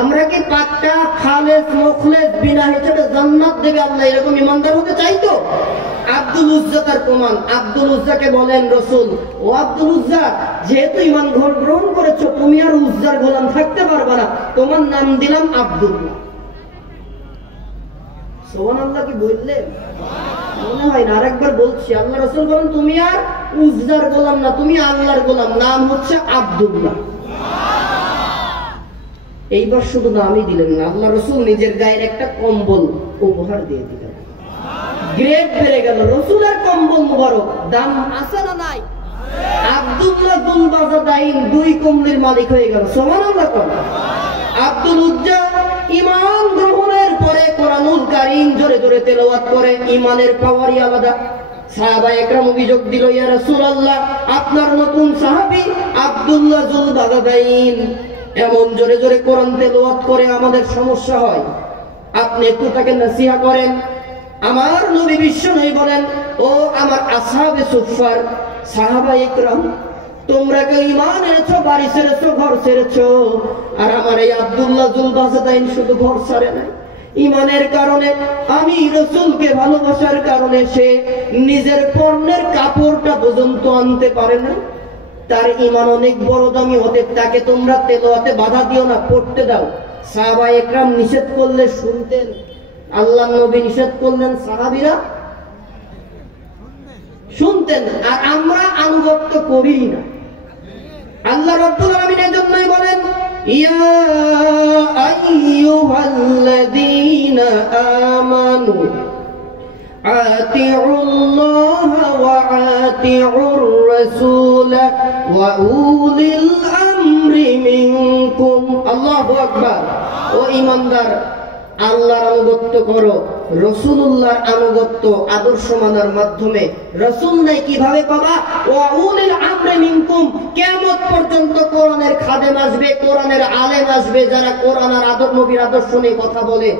আমরা কি পাক্কা খালেস মুখলেস বিনা হিসেবে জান্নাত দেবে আল্লাহ, এরকম ইমানদার হতে চাইতো? আব্দুল উজ্জা তার প্রমাণ। আব্দুল উজ্জাকে বলেন রাসূল, ও আব্দুল উজ্জা, যেহেতু ঈমান গ্রহণ করেছো, তুমি আর উজ্জার গোলাম থাকতে পারবে না, তোমার নাম দিলাম আব্দুল্লাহ। সুবহানাল্লাহ কি বললেন? মনে হয় না, আরেকবার বলছি। আল্লাহ রাসূল বলেন, তুমি আর উজ্জার গোলাম না, তুমি আল্লাহর গোলাম, নাম হচ্ছে আব্দুল্লাহ। এইবার শুধু নামই দিলেন না, আল্লাহ রাসূল নিজের গায়ের একটা কম্বল উপহার দিয়ে দিলেন। গ্রেড বেড়ে গেল। রাসূলের কম্বল মুবারক, দাম আছে না নাই? আব্দুল্লাহ দুল বাজাদাইন 2 কম্বলের মালিক হয়ে গেল। সুবহানাল্লাহ। আব্দুল উজ্জা ঈমান গ্রহণের পরে কোরআনুল কারীম জোরে জোরে তেলাওয়াত করে। ঈমানের পাওয়ারই আলাদা। সাহাবায়ে কেরাম অভিযোগ দিল, ইয়া রাসূলুল্লাহ, আপনার নতুন সাহাবী আব্দুল্লাহ দুল বাজাদাইন এমন জোরে জোরে কোরআন তেলাওয়াত করে, আমাদের সমস্যা হয়, আপনি একটু তাকে নসিহত করেন। আমার নবী বিশ্বনবী বলেন, ও আমার আসহাবে সুফফার সাহাবায়ে কেরাম, তোমরা কি ঈমান এনেছো, বাড়ি ছেড়েছো, ঘর ছেড়েছো, আর আমার এই আব্দুল্লাহ দুল বাজাদাইন শুধু ঘর ছাড়ে নাই, ঈমানের কারণে, আমি রাসূলকে ভালোবাসার কারণে সে নিজের পরনের কাপড়টা পর্যন্ত আনতে পারে না। তার ঈমান অনেক বড় দামি হতে, তাকে তোমরা তেলাওয়াতে বাধা দিও না, পড়তে দাও। সাহাবায়ে কেরাম নিষেধ করলে শুনতেন, আল্লাহর নবী নিষেধ করলেন, সাহাবীরা শুনতেন, আর আমরা আনুগত্য করি না। আল্লাহ রাব্বুল আলামিন এর জন্যই বলেন, ইয়া আইয়ুহাল্লাযীনা আমানু আতিউল্লাহ ওয়া আতিউর রাসূল ওয়া উলিল আমরি মিনকুম। আল্লাহু আকবার। ও ঈমানদার, আল্লাহর আনুগত্য করো, রাসূলুল্লাহর আনুগত্য আদর্শ মানার মাধ্যমে। রাসূল নাই কিভাবে পাবা? ওয়া উলিল আমরি মিনকুম। কিয়ামত পর্যন্ত কোরআনের খাদেম আসবে, কোরআনের আলেম আসবে, যারা কোরআন আর নবীর আদর্শ নিয়ে কথা বলে।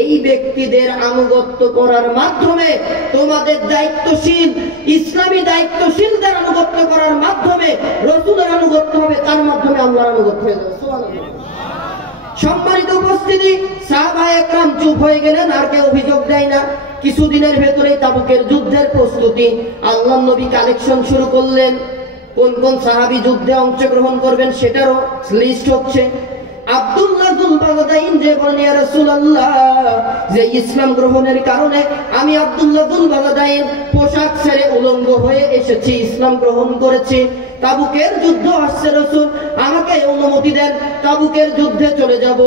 এই ব্যক্তিদের আনুগত্য করার মাধ্যমে, তোমাদের দায়িত্বশীল ইসলামী দায়িত্বশীলদের আনুগত্য করার মাধ্যমে রাসূলের আনুগত্য হবে, তার মাধ্যমে আল্লাহর আনুগত্য হয়ে যাবে। সুবহানাল্লাহ। সম্মানিত উপস্থিতি, সাহাবায়ে কেরাম চুপ হয়ে গেলেন, আর কেউ অভিযোগ দেয় না। কিছুদিনের ভেতরেই তাবুকের যুদ্ধের প্রস্তুতি। আল্লাহর নবী কালেকশন শুরু করলেন, কোন কোন সাহাবী যুদ্ধে অংশগ্রহণ করবেন সেটারও লিস্ট হচ্ছে। আব্দুল্লাহ দুল বাজাদাইন যে বলেন, ইয়া রাসূলুল্লাহ, যে ইসলাম গ্রহণের কারণে আমি আব্দুল্লাহ দুল বাজাদাইন পোশাক ছেড়ে উলঙ্গ হয়ে এসেছি, ইসলাম গ্রহণ করেছি। তাবুকের যুদ্ধ আসছে, রাসূল আমাকে অনুমতি দেন, তাবুকের যুদ্ধে চলে যাব,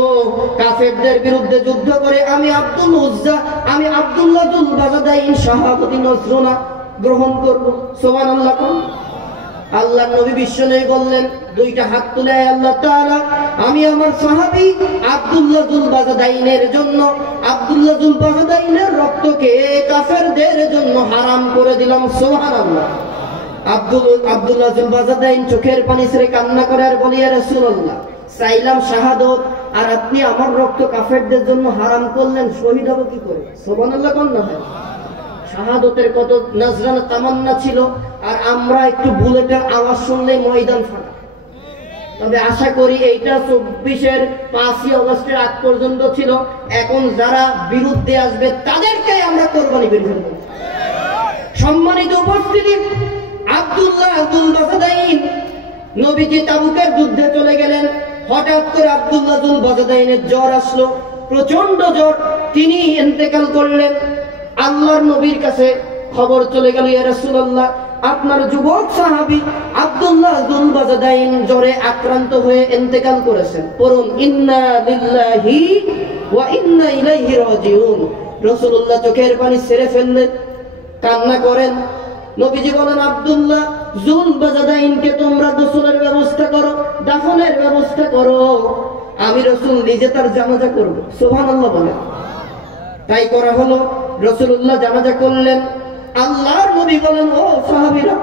কাফেরদের বিরুদ্ধে যুদ্ধ করে আমি আব্দুল্লাহ দুল বাজাদাইন শাহাদাতি নজরানা গ্রহণ করব। সুবহানাল্লাহ। আল্লাহর নবী বিশ্বনবী বললেন, 2টা হাত তুলে, আল্লাহ তাআলা, আমি আমার সাহাবী আব্দুল্লাহ দুল বাজাদাইনের জন্য, আব্দুল্লাহ দুল বাজাদাইনের রক্তকে কাফেরদের জন্য হারাম করে দিলাম। সুবহানাল্লাহ। আব্দুল্লাহ দুল বাজাদাইন চোখের পানি ছেড়ে কান্না করে আর বলে, ইয়া রাসূলুল্লাহ, চাইলাম শাহাদাত, আর আপনি আমার রক্ত কাফেরদের জন্য হারাম করলেন, শহীদ হব কি করে? সুবহানাল্লাহ। কোন না হয় শাহাদাতের কত নজরানা তামান্না ছিল, আর আমরা একটু বুলেটের আওয়াজ শুনলেই ময়দান ফাটা। তবে আশা করি এইটা 24-এর 5ই আগস্টের আগ পর্যন্ত ছিল। এখন যারা বিরুদ্ধে আসবে তাদেরকে আমরা কোরবানি করে ফেলব। সম্মানিত উপস্থিতি, আব্দুল্লাহ দুল বাজাদাইন নবীজি তাবুকের যুদ্ধে চলে গেলেন। হঠাৎ করে আব্দুল্লাহ দুল বাজাদাইনের জ্বর আসলো, প্রচন্ড জ্বর, তিনি ইন্তেকাল করলেন। আল্লাহর নবীর কাছে খবর চলে গেল, ইয়া রাসূলুল্লাহ, আপনার যুবক সাহাবী আব্দুল্লাহ যুল বাজাদাইন জ্বরে আক্রান্ত হয়ে ইন্তেকাল করেছেন। পড়ুন ইন্না লিল্লাহি ওয়া ইন্না ইলাইহি রাজিউন। রাসূলুল্লাহ চোখের পানি ছেড়ে ফেললেন, কান্না করেন। নবীজি বলেন, আব্দুল্লাহ যুল বাজাদাইনকে তোমরা গোসলের ব্যবস্থা করো, দাফনের ব্যবস্থা করো, আমি রাসূল নিজে তার জানাজা করব। সুবহানাল্লাহ বলেন। তাই করা হলো। রাসূলুল্লাহ জানাজা করলেন। আল্লাহর নবী বলেন, ও সাহাবীরা,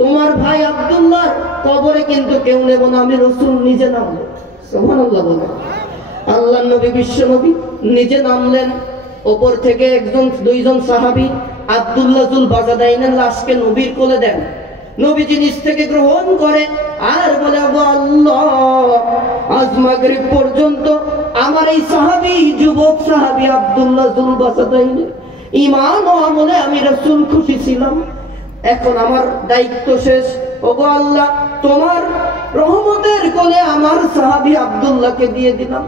তোমার ভাই আব্দুল্লাহর কবরে কিন্তু কেউ নেব না, আমি রাসূল নিজে নামব। সুবহানাল্লাহ বলেন। আল্লাহর নবী বিশ্ব নবী নিজে নামলেন। উপর থেকে দুইজন সাহাবী আব্দুল্লাহ যুল বাজাদাইনের লাশকে নবীর কোলে দেন। নবীজি নিজ থেকে গ্রহণ করে আর বলে, আল্লাহ, আজ মাগরিব পর্যন্ত আমার এই সাহাবী, যুবক সাহাবী আব্দুল্লাহ যুল বাজাদাইনের ঈমান ও আমলে আমি রাসূল খুশি ছিলাম। এখন আমার দায়িত্ব শেষ। ওগো আল্লাহ, তোমার রহমতের কোলে আমার সাহাবী আব্দুল্লাহকে দিয়ে দিলাম।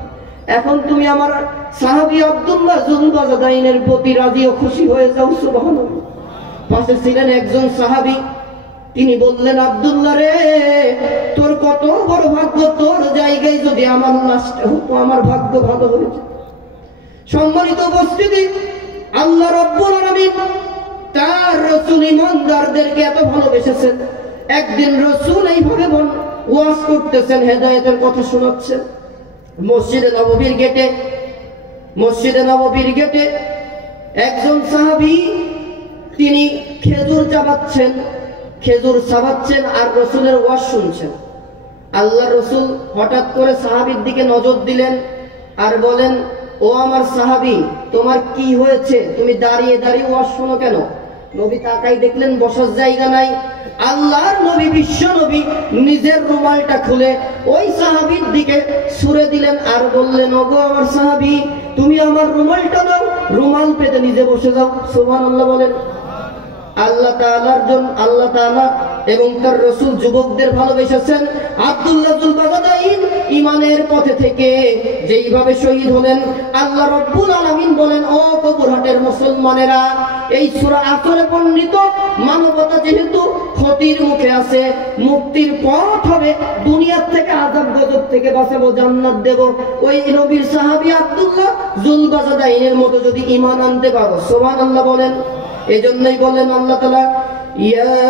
এখন তুমি আমার সাহাবী আব্দুল্লাহ যুল বাজাদাইনের প্রতি রাজি ও খুশি হয়ে যাও। সুবহানাল্লাহ। পাশে ছিলেন একজন সাহাবী, তিনি বললেন, আব্দুল্লাহ রে, তোর কত বড় ভাগ্য, তোর জায়গায় যদি আমার লাশটা হতো, আমার ভাগ্য ভালো হয়েছে। সম্মানিত উপস্থিতি, আল্লাহ রাব্বুল আলামিন তার রাসূল ঈমানদারদেরকে এত ভালোবেসেছেন। একদিন রাসূল এইভাবে ওয়াজ করতেছেন, হেদায়েতের কথা শোনাচ্ছেন। মসজিদে নববীর গেটে একজন সাহাবী, তিনি খেজুর চাবাচ্ছেন আর রাসূলের ওয়াজ শুনছেন। আল্লাহ রাসূল হঠাৎ করে সাহাবীর দিকে নজর দিলেন আর বলেন, ও আমার সাহাবী, তোমার কি হয়েছে? তুমি দাঁড়িয়ে দাঁড়িয়ে ওয়াজ শোনো কেন? নবী তাকাই দেখলেন বসার জায়গা নাই। আল্লাহর নবী বিশ্ব নবী নিজের রুমালটা খুলে ওই সাহাবীর দিকে ছুঁড়ে দিলেন আর বললেন, ওগো আমার সাহাবী, তুমি আমার রুমালটা দাও, রুমাল পেতে নিজে বসে যাও। সুবহানাল্লাহ বলেন। আল্লাহ তাআলা এবং তার রাসূল যুবকদের ভালোবেসেছেন। আব্দুল্লাহ যুল বাজাদাইন ঈমানের পথে থেকে যেইভাবে শহীদ হলেন, আল্লাহ রাব্বুল আলামিন বলেন, ও কবরহাটের মুসলমানেরা, এই সূরা আসরে বর্ণিত মানবতা যেহেতু ক্ষতির মুখে আছে, মুক্তির পথ হবে, দুনিয়ার থেকে আযাব গজব থেকে বাঁচাবো, জান্নাত দেব, ওই নবীর সাহাবী আব্দুল্লাহ যুল বাজাদাইনের মতো যদি ঈমান আনতে পারো। সুবহানাল্লাহ বলেন। এজন্যই বলেন আল্লাহ তাআলা, ইয়া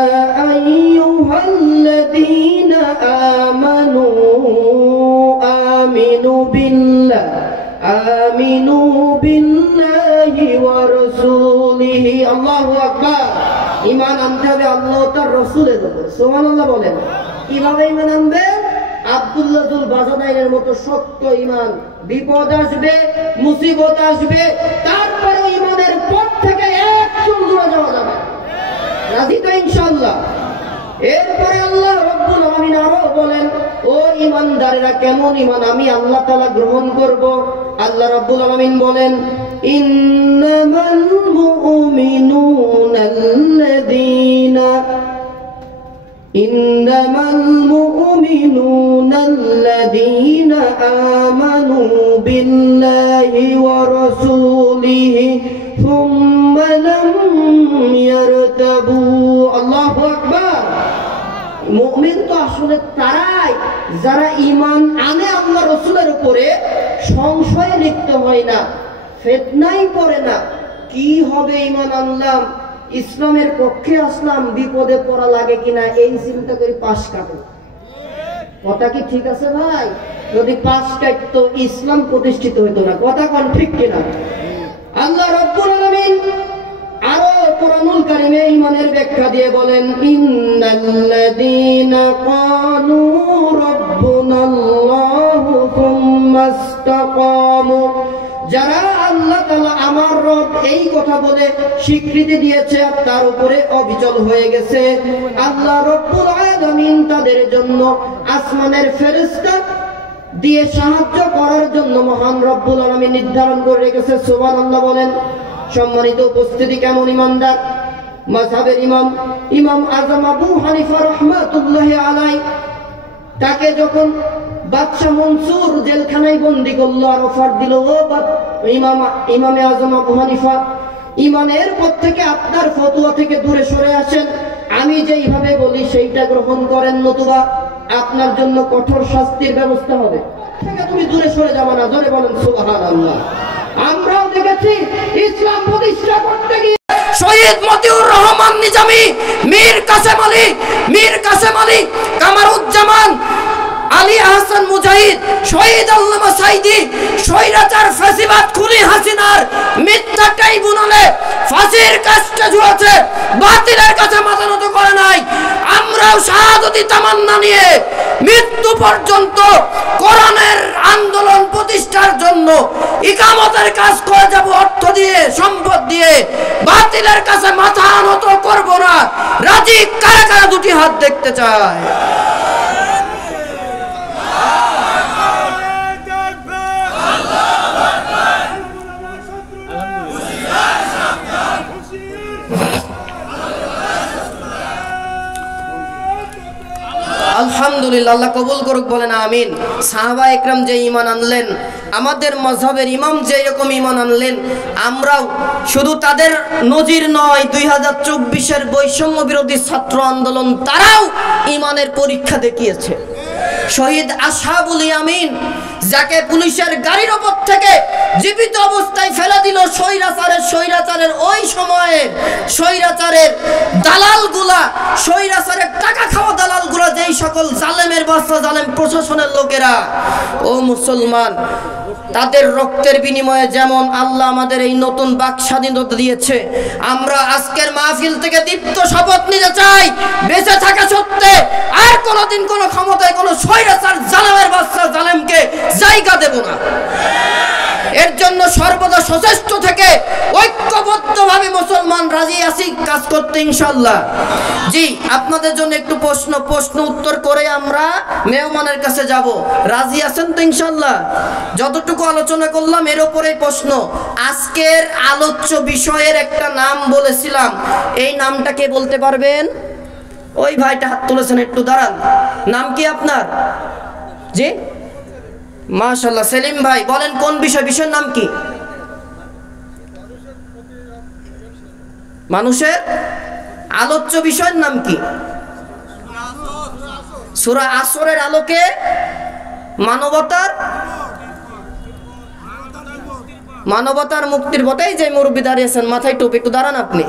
আইয়ুহাল্লাযীনা আমানু আমিনু বিল্লাহি ওয়া রাসূলিহি। আল্লাহু আকবার। ঈমান আনতে হবে আল্লাহ ও তার রাসূলের উপর। সুবহানাল্লাহ বলেন। কিভাবে ঈমান আনবে? আব্দুল্লাহ যুল বাজাদাইনের মতো শক্ত ঈমান। বিপদ আসবে, মুসিবত আসবে, তারপরে ঈমানের পথ থেকে এক চুল দূরে যাওয়া যাবে। রাজি তো ইনশাআল্লাহ? এরপরে আল্লাহ রাব্বুল আলামিন আরো বলেন, ও ঈমানদারেরা, কেমন ঈমান আমি আল্লাহ তাআলা গ্রহণ করব? আল্লাহ রাব্বুল আলামিন বলেন, ইন্নামাল মুমিনুনা আল্লাযীনা আমানু বিল্লাহি ওয়া রাসূলিহি সুম্মা লাম ইয়ারতাবু। আল্লাহু আকবার। মুমিন তো আসলে তারাই যারা ঈমান আনে আল্লাহ রাসূলের উপরে, সংশয়ে লিপ্ত হয় না, ফিতনায় পড়ে না। কি হবে ঈমান আনলাম, ইসলামের পক্ষে আসলাম, বিপদে পড়া লাগে কিনা এই চিন্তা করে পাশ কাটে। কথা কি ঠিক আছে ভাই? যদি পাশ কাটতো ইসলাম প্রতিষ্ঠিত হইতো না। কথা কোন ঠিক কিনা? আল্লাহ রাব্বুল আলামিন আরো কোরআনুল কারীমে ঈমানের ব্যাখ্যা দিয়ে বলেন, ইন্নাল্লাযীনা ক্বালু রাব্বুনাল্লাহু সুম্মা ইসতাকামু, যারা আল্লাহ তাআলা আমার রব এই কথা বলে স্বীকৃতি দিয়েছে আর তার উপরে অবিচল হয়ে গেছে, আল্লাহ রাব্বুল আলামিন তাদের জন্য আসমানের ফেরেশতা দিয়ে সাহায্য করার জন্য মহান রব্বুল আলামিন নির্ধারণ করে রেখেছে। সুবহানাল্লাহ বলেন। সম্মানিত উপস্থিতি, কেমন ইমানদার? মাযহাবের ইমাম আযম আবু হানিফা রাহমাতুল্লাহি আলাইহি, তাকে যখন বাদশা মনসুর জেলখানায় বন্দী করলো আর অফার দিল, ও ইমামে আযম আবু হানিফা, ঈমানের পথ থেকে আপনার ফতোয়া থেকে দূরে সরে আসেন, আমি যেইভাবে বলি সেইটা গ্রহণ করেন, নতুবা আপনার জন্য কঠোর শাস্তির ব্যবস্থা হবে। তুমি দূরে সরে যাবে না, জোরে বলেন সুবহানাল্লাহ। আমরাও দেখেছি ইসলাম প্রতিষ্ঠা করতে গিয়ে শহীদ মতিউর রহমান নিজামী, মীর কাসেম আলী, কামারুজ্জামান, আলী আহসান মুজাহিদ, শহীদ আল্লামা সাইদি, স্বৈরাচার ফ্যাসিবাদ খুনি হাসিনার মিথ্যা ট্রাইব্যুনালে ফাঁসির কাজটা ঝুলেছে, বাতিলের কাছে মাথা নত করে নাই। আমরাও শাহাদতি তামান্না নিয়ে মৃত্যু পর্যন্ত কোরআনের আন্দোলন প্রতিষ্ঠার জন্য ইকামতের কাজ করে যাব, অর্থ দিয়ে, সম্পদ দিয়ে। বাতিলের কাছে মাথা নত করব না। রাজি কারা কারা দুটি হাত দেখতে চায়? আলহামদুলিল্লাহ, আল্লাহ কবুল করুক, বলেন আমিন। সাহাবা একরাম যে ঈমান আনলেন, আমাদের মাযহাবের ইমাম যে এরকম ঈমান আনলেন, আমরাও শুধু তাদের নজির নয়, 2024-এর বৈষম্য বিরোধী ছাত্র আন্দোলন তারাও ঈমানের পরীক্ষা দেখিয়েছে। শহীদ আসহাবুল ইয়ামিন, যাকে পুলিশের গাড়ির ওপর থেকে জীবিত অবস্থায় ফেলে দিল স্বৈরাচারের ওই সময়ে স্বৈরাচারের দালালগুলা, স্বৈরাচারের টাকা খাওয়া দালালগুলা, যেই সকল জালেমের বাদশা, জালেম প্রশাসনের লোকেরা, ও মুসলমান, তাদের রক্তের বিনিময়ে যেমন আল্লাহ আমাদের এই নতুন বাক স্বাধীনতা দিয়েছে, আমরা আজকের মাহফিল থেকে দীপ্ত শপথ নিতে চাই, বেঁচে থাকা সত্ত্বে আর কোনোদিন কোনো ক্ষমতায় কোনো স্বৈরাচার জালেমের বাদশা, জালেমকে জায়গা দেব না। এর জন্য সর্বদা সচেষ্ট থেকে ঐক্যবদ্ধভাবে মুসলমান রাজি আছি কাজ করতে, ইনশাআল্লাহ। জি, আপনাদের জন্য একটু প্রশ্ন উত্তর করে আমরা মেহমানের কাছে যাব। রাজি আছেন তো ইনশাআল্লাহ? যতটুকু আলোচনা করলাম এর উপরেই প্রশ্ন। আজকের আলোচ্য বিষয়ের একটা নাম বলেছিলাম, এই নামটা কে বলতে পারবেন? ওই ভাইটা হাত তুলেছেন, একটু দাঁড়ান। নাম কি আপনার? জি, মাশাআল্লাহ, সেলিম ভাই, বলেন কোন বিষয়ের নাম কি? মানুষের আলোচ্য বিষয়ের নাম কি? সূরা আসরের আলোকে মানবতার মুক্তির পথে। যে মুরব্বি দাঁড়িয়েছেন, মাথায় টুপি, একটু দাঁড়ান। আপনি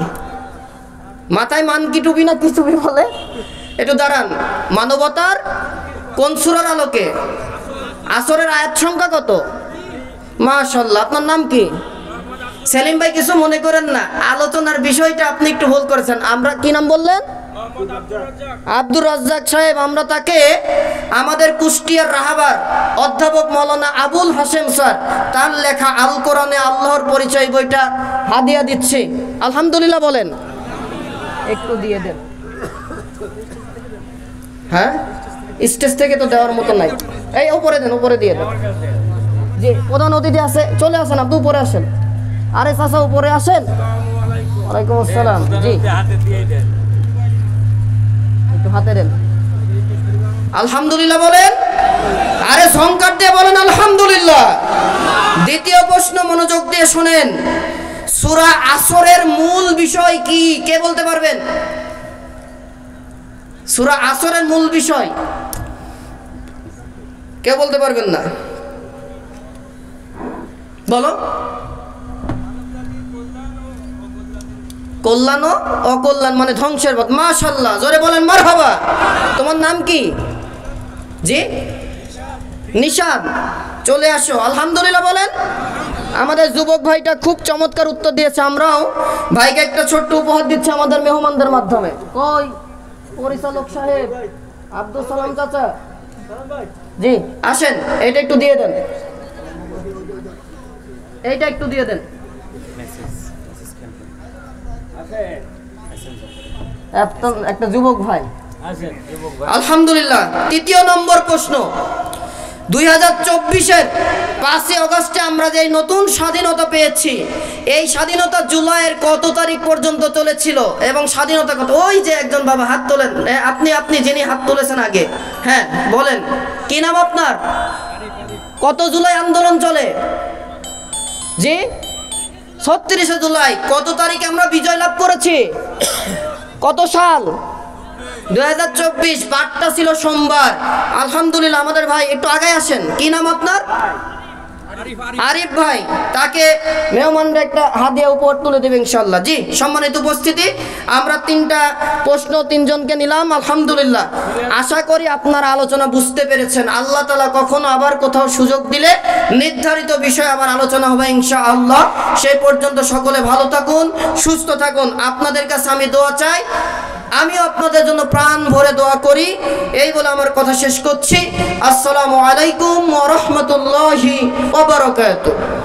মাথায় মান কি টুপি না কি টুপি বলে? একটু দাঁড়ান। মানবতার কোন সূরার আলোকে? আসরের আয়াত সংখ্যা কত? মাশাআল্লাহ। আপনার নাম কি? সেলিম ভাই, কিছু মনে করেন না, আলোচনার বিষয়টা আপনি একটু ভুল করেছেন। আমরা কি নাম বললেন? আব্দুর রাজ্জাক সাহেব। আমরা তাকে আমাদের কুষ্টিয়ার রাহাবার অধ্যাপক মাওলানা আবুল হাশেম স্যার, তার লেখা আল কোরআনে আল্লাহর পরিচয় বইটা হাদিয়া দিচ্ছি। আলহামদুলিল্লাহ বলেন। একটু দিয়ে দেন। হ্যাঁ, স্টেজ থেকে তো দেওয়ার মতো নাই। এই উপরে দেন, উপরে দিয়ে দেন। জি, প্রধান অতিথি আছে, চলে আসেন। আপনি উপরে আসেন। আরে চাচা, উপরে আসেন। ওয়ালাইকুম আসসালাম। জি, একটু হাতে দেন। আলহামদুলিল্লাহ বলেন। আরে সংকার দিয়ে বলেন আলহামদুলিল্লাহ। দ্বিতীয় প্রশ্ন মনোযোগ দিয়ে শুনেন। সূরা আসরের মূল বিষয় কি? কে বলতে পারবেন? সূরা আসরের মূল বিষয় কে বলতে পারবেন না? বলো। কল্যাণ ও অকল্যাণ, মানে ধ্বংসের পথ। মাশাআল্লাহ, জোরে বলেন মারহাবা। তোমার নাম কি? জি, নিশাদ। চলে আসো। আলহামদুলিল্লাহ বলেন। আমাদের যুবক ভাইটা খুব চমৎকার উত্তর দিয়েছে। আমরাও ভাইকে একটা ছোট্ট উপহার দিচ্ছি আমাদের মেহমানদের মাধ্যমে। কই পরিচালক সাহেব, আব্দুল সালাম চাচা, জি আসেন, এটা একটু দিয়ে দেন। এইটা একটু দিয়ে দেন। একটা যুবক ভাই। আলহামদুলিল্লাহ। তৃতীয় নম্বর প্রশ্ন। 2024-এর 5 আগস্টে আমরা যে নতুন স্বাধীনতা পেয়েছি, এই স্বাধীনতা জুলাইয়ের কত তারিখ পর্যন্ত চলেছিল এবং স্বাধীনতা কত? ওই যে একজন বাবা হাত তোলেন, আপনি যিনি হাত তুলেছেন আগে, হ্যাঁ বলেন কি নাম আপনার? কত জুলাই আন্দোলন চলে? জি, 36শে জুলাই। কত তারিখে আমরা বিজয় লাভ করেছি? কত সাল? 2024 পাঠটা ছিল সোমবার। আলহামদুলিল্লাহ আমাদের ভাই একটু আগে আসেন, কি নাম আপনার? আরিফ ভাই, তাকে মেহমানরা একটা হাদিয়া উপহার তুলে দেবে ইনশাআল্লাহ। জি সম্মানিত উপস্থিতি, আমরা 3টা প্রশ্ন 3জনকে নিলাম। আলহামদুলিল্লাহ, আশা করি আপনারা আলোচনা বুঝতে পেরেছেন। আল্লাহ তাআলা কখনো আবার কোথাও সুযোগ দিলে নির্ধারিত বিষয় আবার আলোচনা হবে ইনশাআল্লাহ। সেই পর্যন্ত সকলে ভালো থাকুন, সুস্থ থাকুন। আপনাদের কাছে আমি দোয়া চাই, আমিও আপনাদের জন্য প্রাণ ভরে দোয়া করি। এই বলে আমার কথা শেষ করছি। আসসালামু আলাইকুম ওয়া রাহমাতুল্লাহি ওয়া বারাকাতুহু।